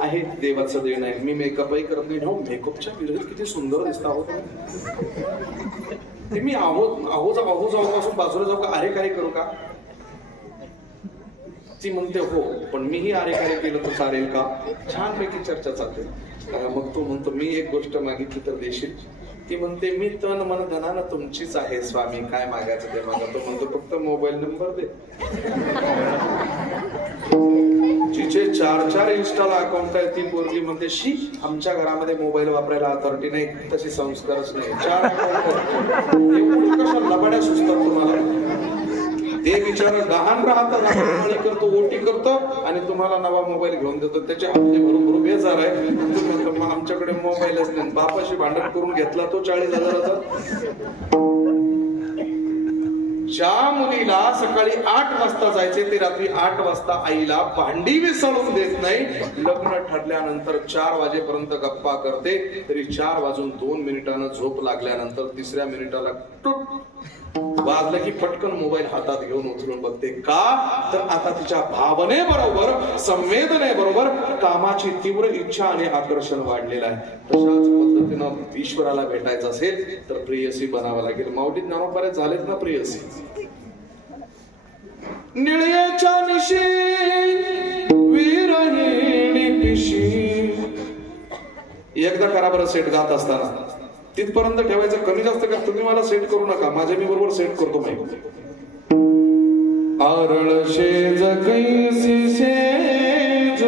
आहे, देवाचं देण आहे. मी मेकअपही करत नाही. मेकअपच्या विरोधात किती सुंदर दिसत आहोत ते. मी आहो जाऊ पासून बाजूला जाऊ का, अरे कार्य करू का. ती म्हणते हो, पण मीही अरे कार्य केलं तर चालेल का. छानपैकी चर्चा चालते. मग तो म्हणतो मी एक गोष्ट मागितली तर देशील. ती म्हणते मी तन मन धनानं तुमचीच आहे स्वामी, काय मागायचं ते मागा. तो म्हणतो फक्त मोबाईल नंबर दे. जिचे 4 इन्स्टाला अकाउंट आहे ती पोरगी म्हणते शी आमच्या घरामध्ये मोबाईल वापरायला अथॉरिटी नाही, तशी संस्कारच नाही. 4 अकाउंट कशा लबाड्या सुचतात तुम्हाला. ते विचार लहान राहतात करतो, ओटी करतो आणि तुम्हाला नवा मोबाईल घेऊन देतो. त्याचे हप्ते भरून बेजार आहे. मग आमच्याकडे मोबाईलच नाही. बापाशी भांडण करून घेतला तो 40,000चा. ज्या मुलीला सकाळी 8 वाजता जायचे ते रात्री 8 वाजता आईला भांडी विसळून देत नाही. लग्न ठरल्यानंतर 4 वाजेपर्यंत गप्पा करते, तरी 4 वाजून 2 मिनिटांना झोप लागल्यानंतर 3ऱ्या मिनिटाला वाजलं की पटकन मोबाईल हातात घेऊन उचलून बघते. का तर आता तिच्या भावनेबरोबर संवेदनेबरोबर कामाची तीव्र इच्छा आणि आकर्षण वाढलेलं आहे. तशाच पद्धतीनं ईश्वराला भेटायचं असेल तर प्रेयसी बनावं लागेल. माऊली ज्ञानोबा झालेत ना प्रेयसी. निळ्याच्या निशी विरहिणी पिशी. एकदा करा बरं सेट गात असताना. तिथपर्यंत ठेवायचं, कमी जास्त का तुम्ही मला सेट करू नका, माझ्या मी बरोबर सेट करतो. माहिती आरळ शेज कैसी शेज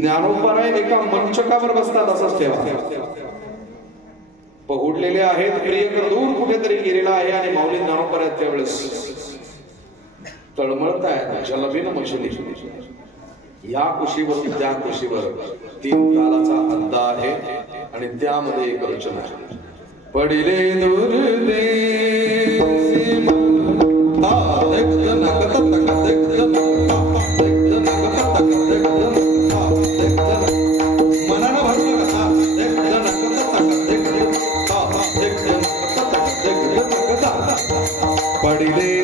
ज्ञानोबा एका मंचकावर बसतात असंच ठेवा. पहुडलेले आहेत, प्रियकर दूर कुठेतरी गेलेला आहे आणि माऊली ज्ञानोबा आहेत त्यावेळेस तळमळतायत जलबीन मछली. या कुशीवरती त्या कुशीवर 3 तालाचा हद्दा आहे आणि त्यामध्ये एक रचना आहे. पडिले दुर्दे पडिले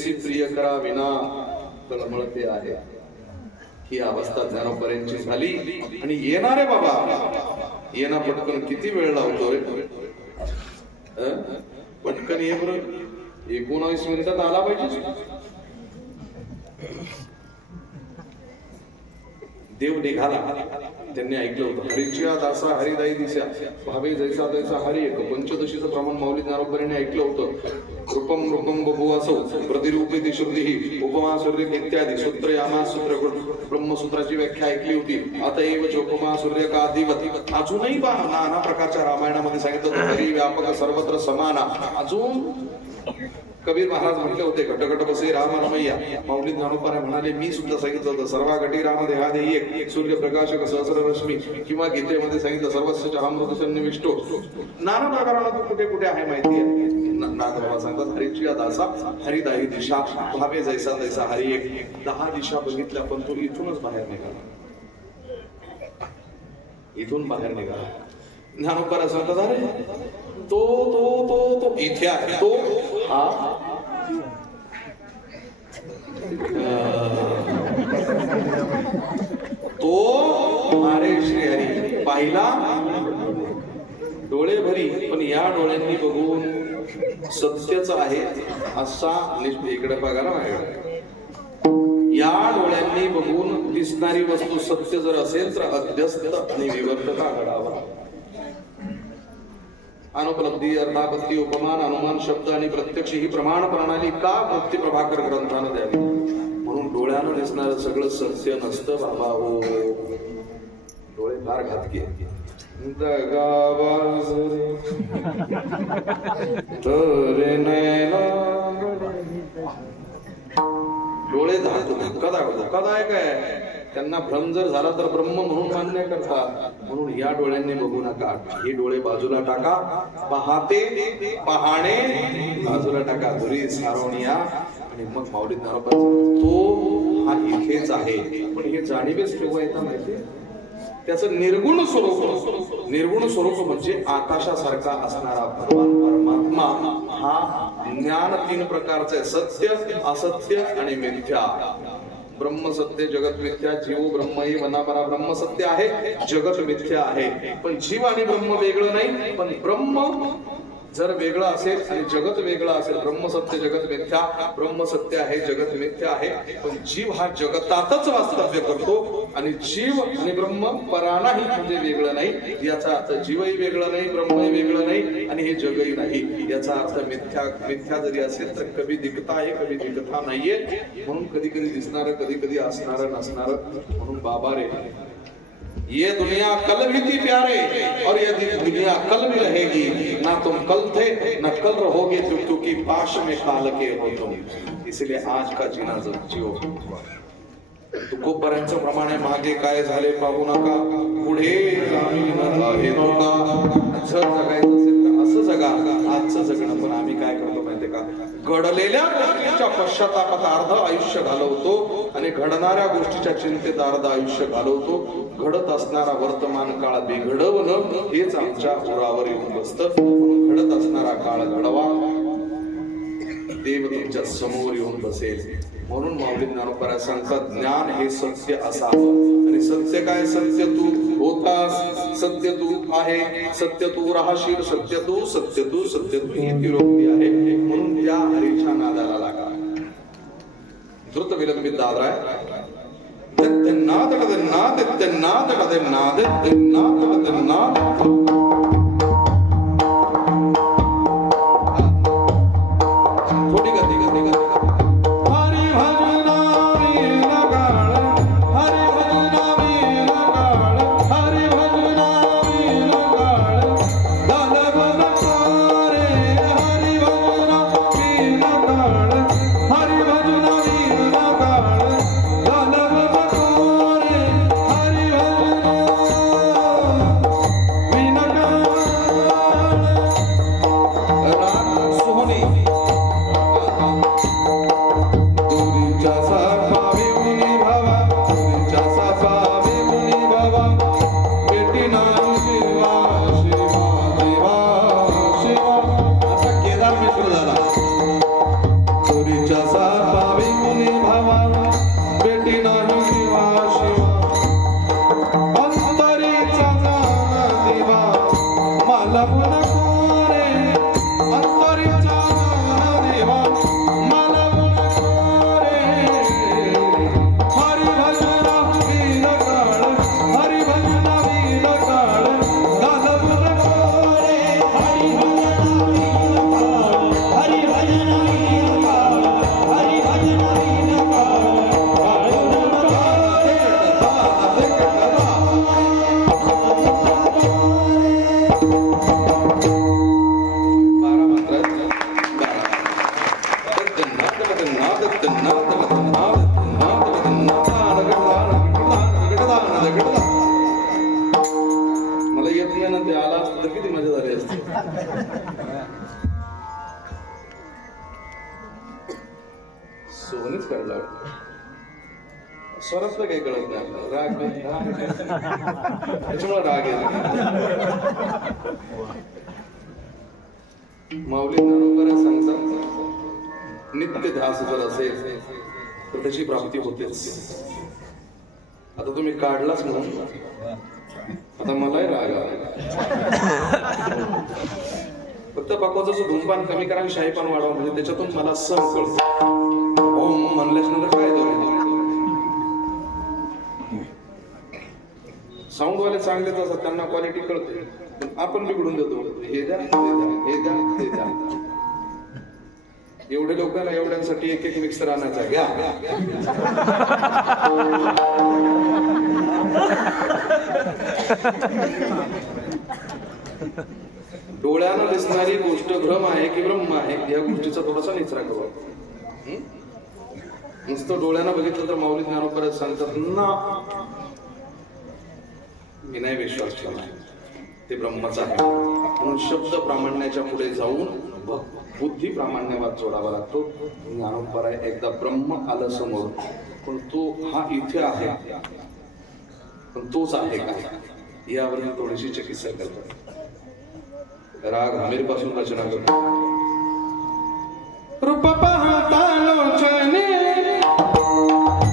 प्रेयसी प्रिय करा विना तळमळते आहे. ही अवस्था ज्ञानोबरांची झाली. आणि येणारे बाबा येणा पटकन किती वेळ लावतो रे. पटकन ये बरं. 19 मिनिटात आला पाहिजे. देव निघाला. त्यांनी ऐकलं होतं हरीच्या दासा हरिदाई दिशा भावे जैसा तैसा हरी एक. पंचदशीचं प्रमाण माऊली ज्ञानोबरांनी ऐकलं होतं. रूपम रूपम बभुवासौ प्रतिरूपिती श्रुती उपमा सूर्य इत्यादी सूत्र यामा सूत्र ब्रह्मसूत्राची व्याख्या ऐकली होती. अतएव चोपमा सूर्य का अधिवत. अजूनही नाना प्रकारच्या रामायणामध्ये सांगितलं हरी व्यापक सर्वत्र समाना. अजून कबीर महाराज म्हटले होते घटघट बसे राम रमैया. माऊली ज्ञानोबा म्हणाले मी सुद्धा सांगितलं होतं सर्वा घटी राम देहादेही एक सूर्य प्रकाशक सहस्र रश्मी. किंवा गीतेमध्ये सांगितलं सर्वस्व अमृत सन्निविष्टो. नाना प्रकाराला तो कुठे कुठे आहे माहिती आहे. नागबाबा सांगतात हरीची दासा हरिदाही दिशा भावे जैसा तैसा हरी एक. 10 दिशा बघितल्या पण तो इथूनच बाहेर निघाला. इथून बाहेर निघाला. ज्ञानोबा सांगतात अरे तो तो तो तो इथे आहे. तो हा तो अरे श्री हरी पाहिला डोळे भरी. पण या डोळ्यांनी बघून सत्यच आहे असा इकडे बघा ना माझ्याकडे. या डोळ्यांनी बघून दिसणारी वस्तू सत्य जर असेल तर अध्यस्त आणि विवर्तता घडावा. अनुपलब्धी अर्थापत्ती उपमान अनुमान शब्द आणि प्रत्यक्ष ही प्रमाण प्रणाली का भक्ती प्रभाकर ग्रंथानं द्यावी. म्हणून डोळ्यानं दिसणारं सगळं सत्य नसतं बाबा. हो डोळे फार घातकी आहेत. डोळे धोकादायक आहे. त्यांना भ्रम जर झाला तर ब्रह्म म्हणून मान्य करतात. म्हणून या डोळ्यांनी बघू नका. हे डोळे बाजूला टाका. पाहते पाहणे बाजूला टाका. धुरी सारवणीया. आणि मग माऊली ज्ञानोबा तो हा इथेच आहे. पण हे जाणीवेच केव्हा येतं माहिती. त्याचं निर्गुण स्वरूप. निर्गुण स्वरूप म्हणजे आकाशासारखा असणारा भगवान परमात्मा. हा ज्ञान 3 प्रकारचं आहे. सत्य असत्य आणि मिथ्या. ब्रह्म सत्य जगत मिथ्या. जीव ब्रह्मही मनापरा ब्रह्म सत्य आहे जगत मिथ्या आहे. पण जीव आणि ब्रह्म वेगळं नाही. पण ब्रह्म जर वेगळं असेल आणि जगत वेगळं असेल. ब्रह्म सत्य जगत मिथ्या. ब्रह्म सत्य आहे जगत मिथ्या आहे. पण जीव हा जगतातच वास्तव्य करतो. आणि जीव आणि ब्रह्म परानाही म्हणजे वेगळं नाही. याचा अर्थ जीवही वेगळं नाही ब्रह्मही वेगळं नाही आणि हे जगही नाही. याचा अर्थ मिथ्या मिथ्या जरी असेल तर कधी दिखता आहे कधी दिखता नाहीये. म्हणून कधी कधी दिसणारं कधी कधी असणारं नसणारं. म्हणून बाबा रे ये दुनिया कल भी थी प्यारे और यदि दुनिया कल भी रहेगी ना तुम कल थे न कल रहोगे क्योंकि पाश में काल के हो तुम. इसलिए आज का जीना जियो. तुकोबरांच्या प्रमाणे मागे काय झाले पाहू नका. पुढे आहे नका. जर जगायचं असेल तर असं जगा. आजचं जगणं पण आम्ही काय करतो माहितीये का. घडलेल्या गोष्टीच्या पश्चातापात अर्ध आयुष्य घालवतो आणि घडणाऱ्या गोष्टीच्या चिंतेत अर्ध आयुष्य घालवतो. घडत असणारा वर्तमान काळ बिघडवणं हेच आमच्या उरावर येऊन बसतं. म्हणून घडत असणारा काळ घडवा. देव तुमच्या समोर येऊन बसेल. म्हणून माऊली ज्ञानोबा सांगतात ज्ञान हे सत्य असावं. आणि सत्य काय. सत्य तू होतास. सत्य तू आहे. सत्य तू राहशील. सत्य तू सत्य तू सत्य तू ही तिरोक्ती आहे. म्हणून त्या हरीच्या नादाला लागा. द्रुत विलंबित दादराय नाद नाद नाद नाद नाद नाद विना पावी मुनी भावा बेटी नाही शिवा शिवा अंतरीचा ज्ञान दिवा मला नको रे अंतरीचा ज्ञान दिवा मला नको रे हरी भजना वीर काळ हरी भजना वीर काळ दादव नको रे हरी भजना वीर काळ हरी भजना वीर काळ हरी भजना वीर काळ मला येत नाही ना ते आला असतं तर किती मजा झाली असते सोनीच काढला स्वरातलं काही कळत नाही आपल्याला राग त्याच्यामुळे राग येतो माऊली ज्ञानोबा सांगतात नित्य ध्यास जर असेल तर त्याची प्राप्ती होतेच आता तुम्ही काढलाच म्हणून आता मलाही राग आला फक्त बापाचा जो धूमपान कमी करा आणि शाहीपान वाढवा म्हणजे त्याच्यातून मला सण कळतो ओम म्हणल्याच नंतर काय दोन साऊंडवाले चांगलेच असतात त्यांना क्वालिटी कळते आपण बिघडून देतो हे द्या हे द्या ते द्या एवढे लोकांना एवढ्यांसाठी एक एक मिक्सर आणायचा घ्या डोळ्यानं दिसणारी गोष्ट भ्रम आहे की ब्रह्म आहे या गोष्टीचा थोडासा निचरा करू नुसतं डोळ्यानं बघितलं तर माऊली ज्ञानोबा सांगतात ना मी नाही विश्वास ठेवला ते ब्रह्मच आहे म्हणून शब्द प्रामाण्याच्या पुढे जाऊन बुद्धी प्रामाण्यवाद जोडावा लागतो ज्ञानोबा एकदा ब्रह्म आलं समोर पण तो हा इथे आहे पण तोच आहे का यावर थोडीशी चिकित्सा करतात राग हमीर पासून रचना करतो रूप पाहता लोचने रूप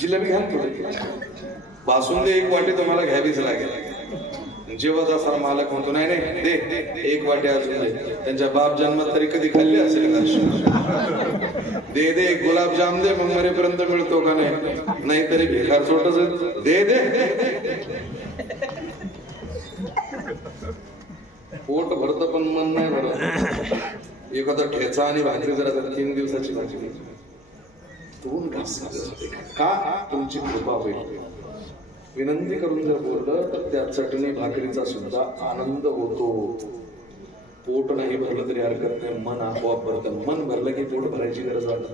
जिलेबी घ्या बासुंदी एक वाटी तुम्हाला घ्यावीच लागेल. जेव्हा जसा मालक म्हणतो नाही नाही दे एक वाटी अजून दे. त्यांच्या बाप जन्मात तरी कधी खाल्ली असेल का? दे दे गुलाबजाम दे मग मरेपर्यंत मिळतो का नाही, नाहीतरी भिकार चोटच दे दे. पोट भरत पण मन नाही भरत. एखादा ठेचा आणि भाकरी जरा 3 दिवसाची भाजी दोन घास का तुमची कृपा होईल. विनंती करून जर बोललं तर त्या चटणी भाकरीचा सुद्धा आनंद होतो. पोट नाही भरलं तरी हरकत नाही, मन आपोआप भरतं. मन भरलं की पोट भरायची गरज वाटत.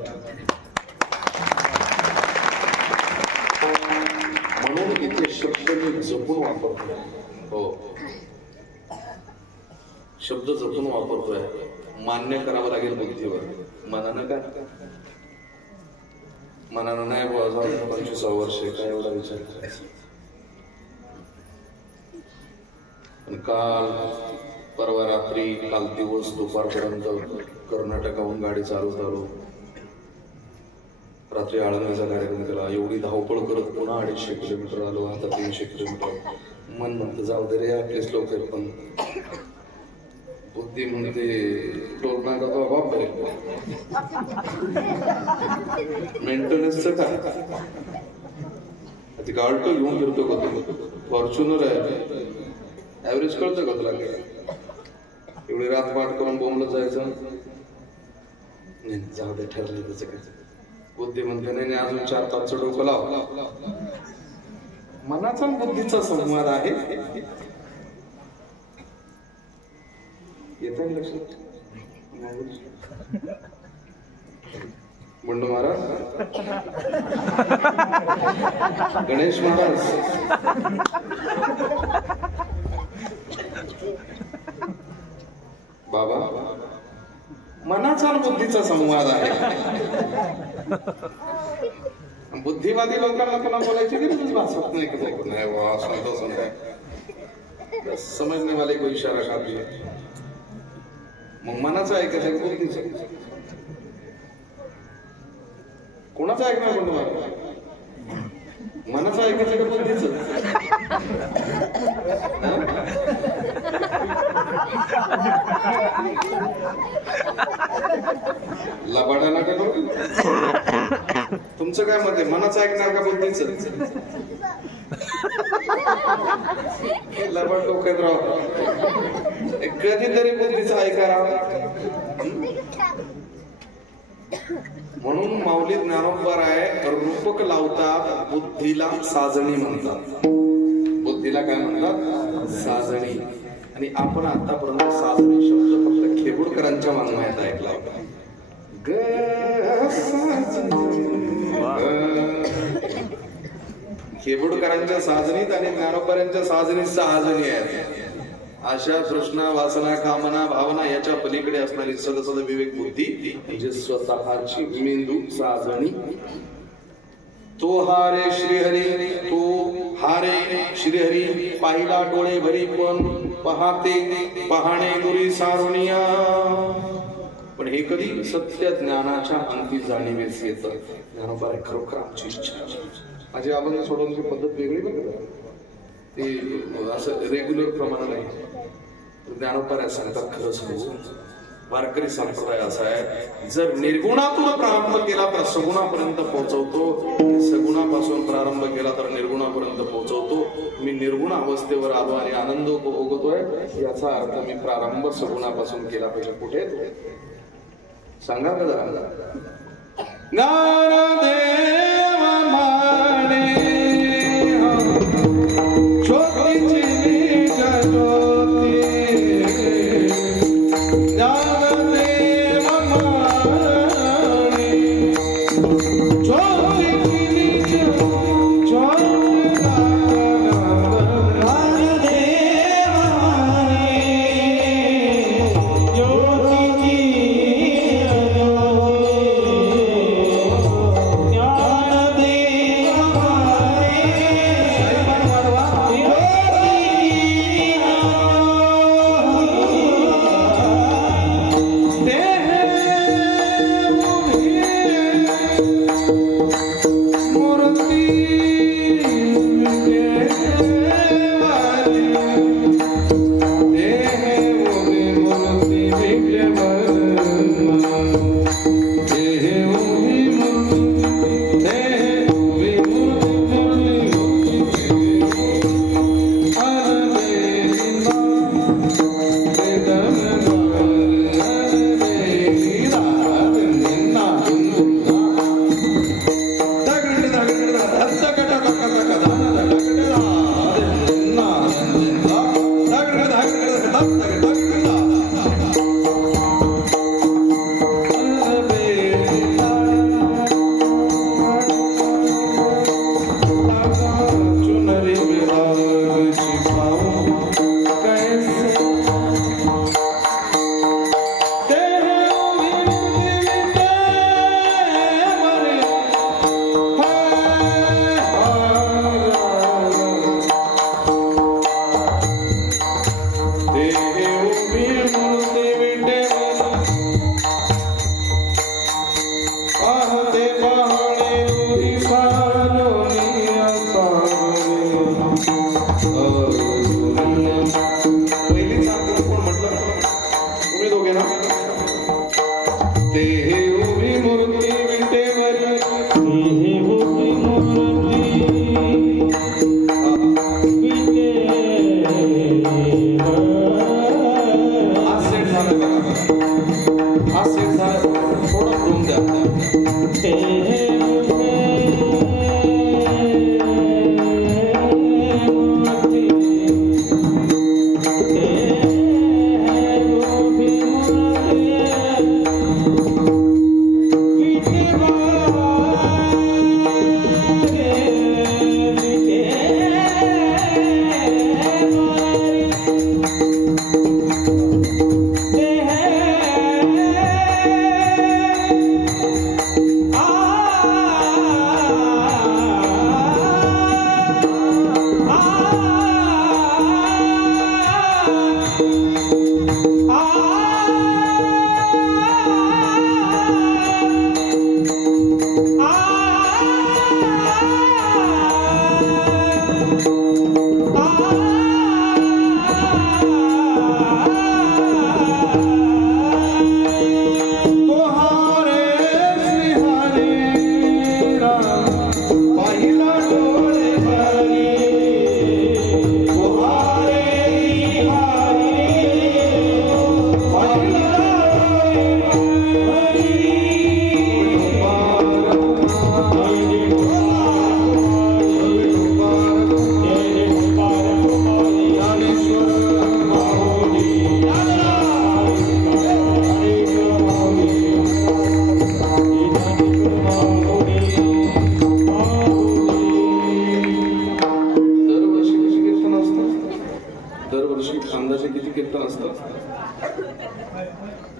म्हणून इथे शब्द मी जपून वापरतो. हो, शब्द जपून वापरतोय. मान्य करावं लागेल बुद्धीवर, मनानं का मनानं नाही. 25 वर्ष काय एवढा विचार करायचा. पण काल परवा रात्री काल दिवस दुपारपर्यंत कर्नाटकाहून गाडी चालवत आलो. रात्री आळंदीचा कार्यक्रम केला. एवढी धावपळ करत पुन्हा 250 किलोमीटर आलो. आता 300 किलोमीटर. मन म्हणतं जाऊ दे रे आपलेच लोक आहेत. पण बुद्धी म्हणते टोल नाका तो बाप करेल. मेंटेनन्सचं काय ती गाल्टो घेऊन फिरतो का तू? फॉर्च्युनर आहे, ऍव्हरेज कळतं का तुला? एवढी रात पाठ करून बोंबलं जायचं नाही. जाऊ दे ठरलं त्याचं काय. बुद्धी म्हणते नाही अजून 4-5 डोकं लाव. मनाचा बुद्धीचा संवाद आहे. येतं लक्षात? बंडू महाराज, गणेश महाराज, बाबा मनाचा आणि बुद्धीचा संवाद आहे. बुद्धिवादी लोकांना पुन्हा बोलायची गरजच भासत नाही. नाही वा संतोष नाही समजने वाले को इशारा काफी है. मग मनाचं ऐकायचं बुद्धीचं कोणाचं ऐकणार पण तुम्हाला मनाचं ऐकायचं का बुद्धीचं? लबाडा नका करू. तुमचं काय मत आहे मनाचं ऐकणार का बुद्धीचं? लबाड लोक आहेत राव. कधीतरी बुद्धीचं ऐका. म्हणून माऊली ज्ञानोबा आहे रूपक लावतात बुद्धीला साजणी म्हणतात. बुद्धीला काय म्हणतात? साजणी. आणि आपण आतापर्यंत साजणी शब्द फक्त खेबुडकरांच्या वाङ्मयात ऐकला होता. खेबुडकरांच्या साजनीत आणि ज्ञानोबांच्या साजनीत साजणी आहेत. आशा तृष्णा वासना कामना भावना याच्या पलीकडे असणारी सदसद विवेक बुद्धी म्हणजे स्वतःची मेंदू साजणी. तो हारे श्रीहरी तो हारे श्रीहरी पाहिला डोळे भरी पण पाहते पाहणे गुरी सारुनिया. पण हे कधी सत्य ज्ञानाच्या अंती जाणीवेस येतं. ज्ञानोबा खरोखर आमची इच्छा. माझी अभंग सोडवण्याची पद्धत वेगळी बघा. ते असं रेग्युलर प्रमाण नाही. ज्ञानोबा सांगतात खरंच हो. वारकरी संप्रदाय असा आहे जर निर्गुणातून प्रारंभ केला तर सगुणापर्यंत पोहोचवतो. सगुणापासून प्रारंभ केला तर निर्गुणापर्यंत पोहोचवतो. मी निर्गुण अवस्थेवर आलो आणि आनंद भोगतोय याचा अर्थ मी प्रारंभ सगुणापासून केला पाहिजे. कुठे सांगा का जरा. ज्ञानदेव माने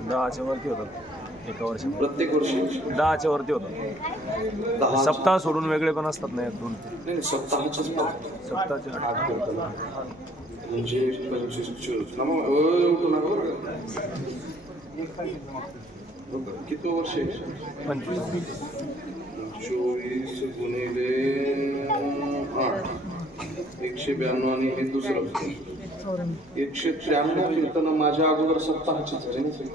10च्या वरती होतात एका वर्षी. प्रत्येक वर्षी 10च्या वरती होतात. 10 सप्ताह सोडून वेगळे पण असतात ना 2-3 नाही सप्ताहाच्याच सप्ताहाचे 8 होतात. म्हणजे 25 24 ना मग उठू नका बरं का. किती वर्ष आहे? 25. 24 गुणिले 8 192 आणि हे दुसरं 193 कीर्तन माझ्या अगोदर सप्ताहाची झाली.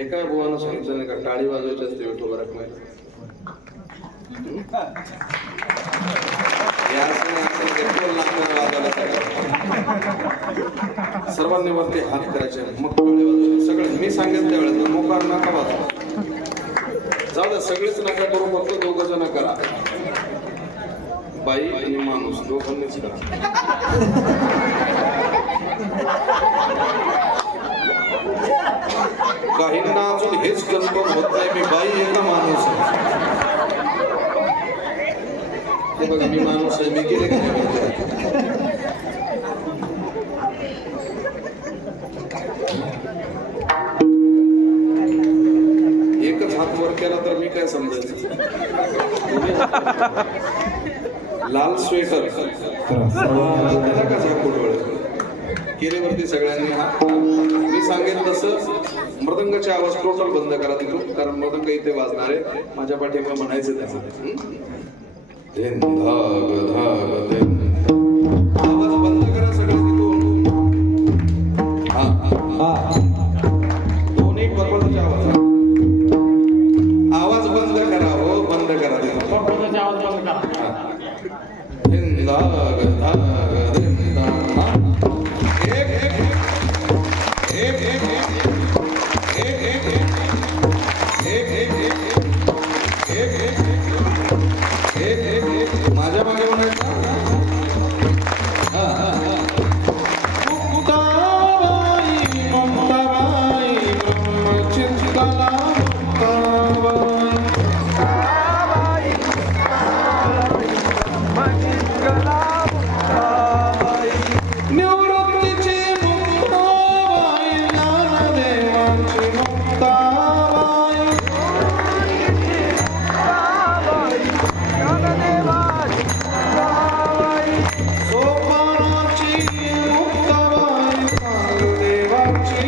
एका बुवानं सांगितलं नाही का टाळी वाजवायची असते विठोबा रखमायला. सर्वांनी वरती हात करायचे मग टाळी वाजवायचे सगळे. मी सांगेन त्यावेळेस मोकार नका वाजवा. जाऊ द्या सगळेच नका करू फक्त 2 जण करा. बाई आणि माणूस दोघांनीच करा. काहींना अजून हेच कन्फर्म होत नाही मी बाई आहे का माणूस आहे. ते बघा मी माणूस आहे मी केले का नाही. एकच हात वर केला तर मी काय समजायचं. लाल स्वेटर त्याला का झाकून केलेवरती सगळ्यांनी हात. मी सांगेन तसं मृदंगाचे आवाज टोटल बंद करा तिथून कारण मृदंग इथे वाजणार आहे. माझ्या पाठीमागे म्हणायचं त्याचं आवाज बंद करा सगळे तिथून. दोन्ही पकडाचे आवाज आवाज बंद करा. हो बंद करा पकडाचे आवाज बंद करा. माझ्या मागे म्हणायचं मुक्ताबाई ममताबाई ब्रह्मचिंतला निवृत्तीची मुक्ताबाई ज्ञानदेवांची मुक्ताबाई सोपानाची मुक्ताबाई देवाची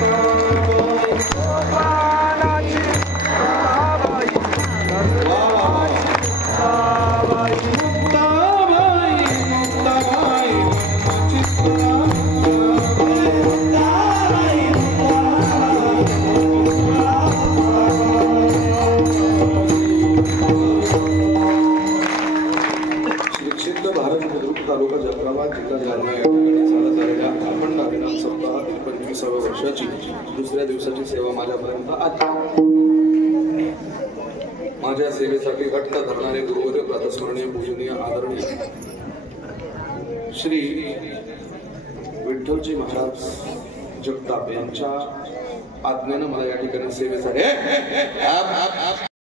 मुक्ताबाई तालुका जाफराबाद जिल्हा जालना या ठिकाणी चालत आलेल्या अखंड हरिनाम सप्ताहातील 25व्या वर्षाची दुसऱ्या दिवसाची सेवा माझ्यापर्यंत आली. माझ्या सेवेसाठी घट्ट धरणारे गुरुवर्य प्रातस्मरणीय पूजनीय आदरणीय श्री विठ्ठलजी महाराज जगताप यांच्या आज्ञेनं मला या ठिकाणी सेवेसाठी